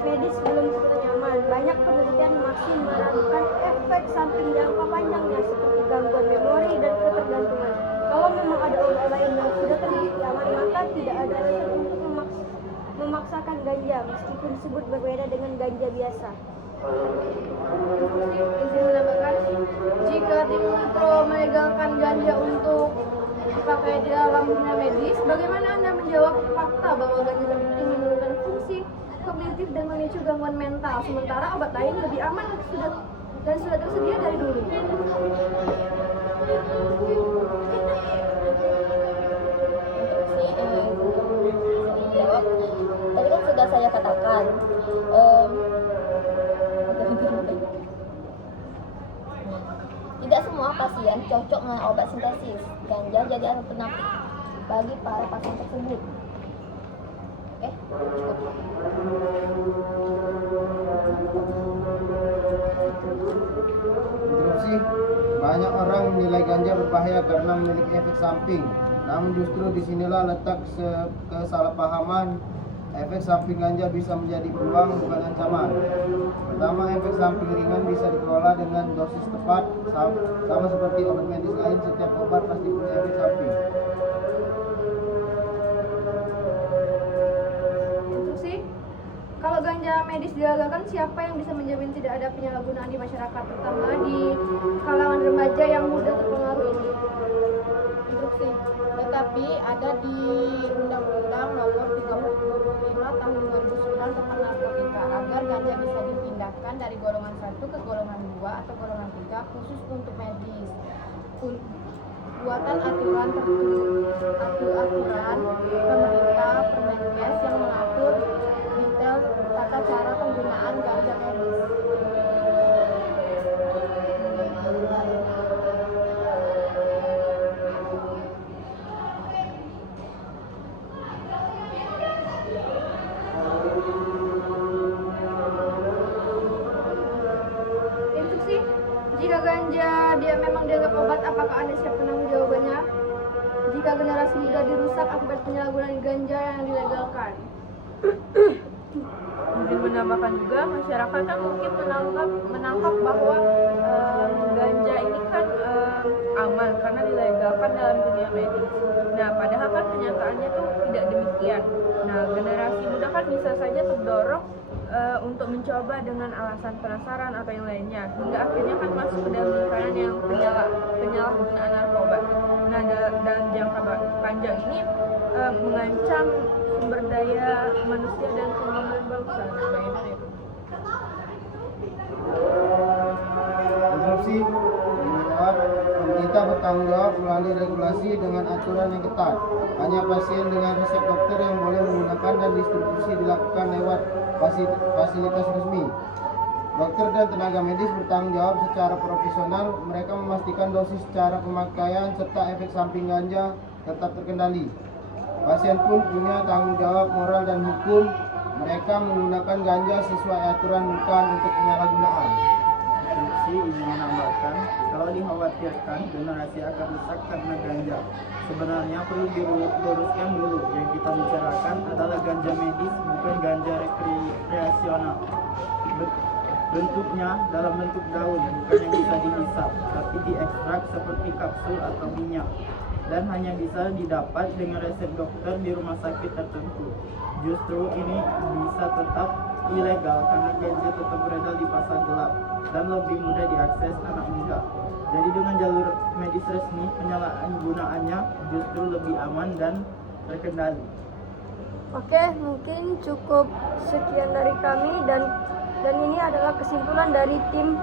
medis belum sepenuhnya aman. Banyak penelitian masih meragukan efek samping jangka panjangnya seperti gangguan memori dan ketergantungan. Kalau memang ada obat lain yang sudah terbukti aman, maka tidak ada alasan untuk memaksakan ganja meskipun disebut berbeda dengan ganja biasa. Izin menambahkan, jika tim Pro melegalkan ganja untuk dipakai di dalam dunia medis, bagaimana Anda menjawab fakta bahwa ganja terbukti menimbulkan fungsi kognitif dan memicu gangguan mental, sementara obat lain lebih aman dan sudah tersedia dari dulu? Jawab. Tadi kan sudah saya katakan, tidak semua pasien cocok dengan obat sintesis. Ganja jadi alternatif bagi para pasien tersebut. Oke, Interupsi. Banyak orang menilai ganja berbahaya karena memiliki efek samping. Namun justru disinilah letak kesalahpahaman. Efek samping ganja bisa menjadi peluang bukan ancaman. Pertama, efek samping ringan bisa dikelola dengan dosis tepat. Sama seperti obat medis lain, setiap obat pasti punya efek samping. Instruksi, kalau ganja medis dilegalkan, siapa yang bisa menjamin tidak ada penyalahgunaan di masyarakat, terutama di kalangan remaja yang mudah terpengaruh ini? Instruksi, tetapi ada di Undang-Undang Nomor 35 Tahun 2009 tentang narkotika agar ganja bisa dipindahkan dari golongan 1 ke golongan 2 atau golongan 3 khusus untuk medis. Buatan aturan pemerintah Permenkes yang mengatur detail tata cara penggunaan ganja medis. Instruksi, jika ganja dia memang dianggap obat, apakah Anda siap menanggung jawabannya? Jika generasi muda dirusak akibat penyalahgunaan ganja yang dilegalkan. Izin menambahkan juga, masyarakat kan mungkin menangkap bahwa ganja ini kan aman karena dilegalkan dalam dunia medis. Nah, padahal kan kenyataannya tuh tidak demikian. Nah, generasi muda kan bisa saja terdorong untuk mencoba dengan alasan penasaran atau yang lainnya, hingga akhirnya kan masuk ke dalam lingkaran yang penyalahgunaan narkoba. Nah, dalam jangka panjang ini mengancam sumber daya manusia dan pembangunan bangsa. Bagaimana itu? Instruksi, pemerintah bertanggung jawab melalui regulasi dengan aturan yang ketat. Hanya pasien dengan resep dokter yang boleh menggunakan dan distribusi dilakukan lewat fasilitas resmi. Dokter dan tenaga medis bertanggung jawab secara profesional. Mereka memastikan dosis, cara pemakaian, serta efek samping ganja tetap terkendali. Pasien pun punya tanggung jawab moral dan hukum. Mereka menggunakan ganja sesuai aturan, bukan untuk penyalahgunaan. Instruksi. ingin menambahkan, kalau dikhawatirkan generasi akan rusak karena ganja, sebenarnya perlu diluruskan dulu. Yang kita bicarakan adalah ganja medis, bukan ganja rekreasional. Bentuknya dalam bentuk daun, bukan yang bisa dihisap, tapi diekstrak seperti kapsul atau minyak, dan hanya bisa didapat dengan resep dokter di rumah sakit tertentu. Justru ini bisa tetap ilegal karena ganja tetap beredar di pasar gelap dan lebih mudah diakses anak muda. Jadi dengan jalur medis resmi, penyalahgunaannya justru lebih aman dan terkendali. Oke, mungkin cukup sekian dari kami dan ini adalah kesimpulan dari tim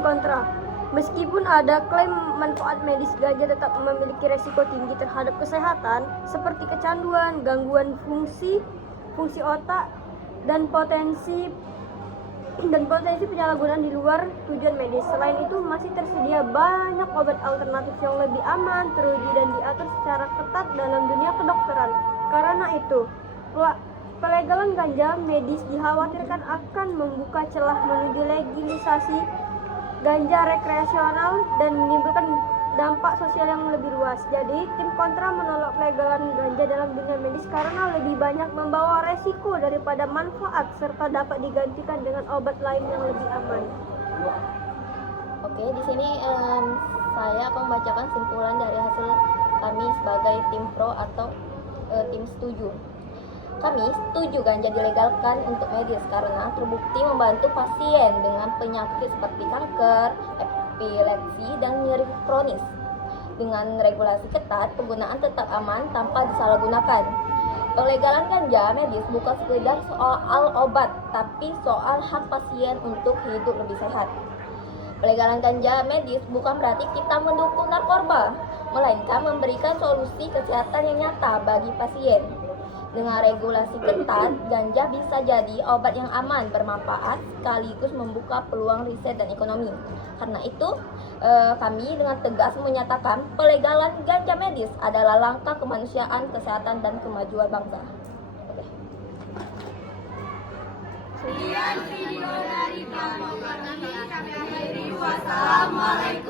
kontra. Meskipun ada klaim manfaat medis, ganja tetap memiliki resiko tinggi terhadap kesehatan seperti kecanduan, gangguan fungsi otak dan potensi penyalahgunaan di luar tujuan medis. Selain itu, masih tersedia banyak obat alternatif yang lebih aman, teruji dan diatur secara ketat dalam dunia kedokteran. Karena itu, pelegalan ganja medis dikhawatirkan akan membuka celah menuju legalisasi ganja rekreasional dan menimbulkan dampak sosial yang lebih luas. Jadi, tim kontra menolak pelegalan ganja dalam dunia medis karena lebih banyak membawa resiko daripada manfaat serta dapat digantikan dengan obat lain yang lebih aman. Oke, di sini saya akan membacakan simpulan dari hasil kami sebagai tim pro atau tim setuju. Kami setuju ganja dilegalkan untuk medis karena terbukti membantu pasien dengan penyakit seperti kanker, epilepsi, dan nyeri kronis. Dengan regulasi ketat, penggunaan tetap aman tanpa disalahgunakan. Pelegalan ganja medis bukan sekedar soal obat, tapi soal hak pasien untuk hidup lebih sehat. Pelegalan ganja medis bukan berarti kita mendukung narkoba, melainkan memberikan solusi kesehatan yang nyata bagi pasien. Dengan regulasi ketat, ganja bisa jadi obat yang aman, bermanfaat, sekaligus membuka peluang riset dan ekonomi. Karena itu, kami dengan tegas menyatakan pelegalan ganja medis adalah langkah kemanusiaan, kesehatan, dan kemajuan bangsa. Sekian video dari kami akhiri. Wassalamualaikum.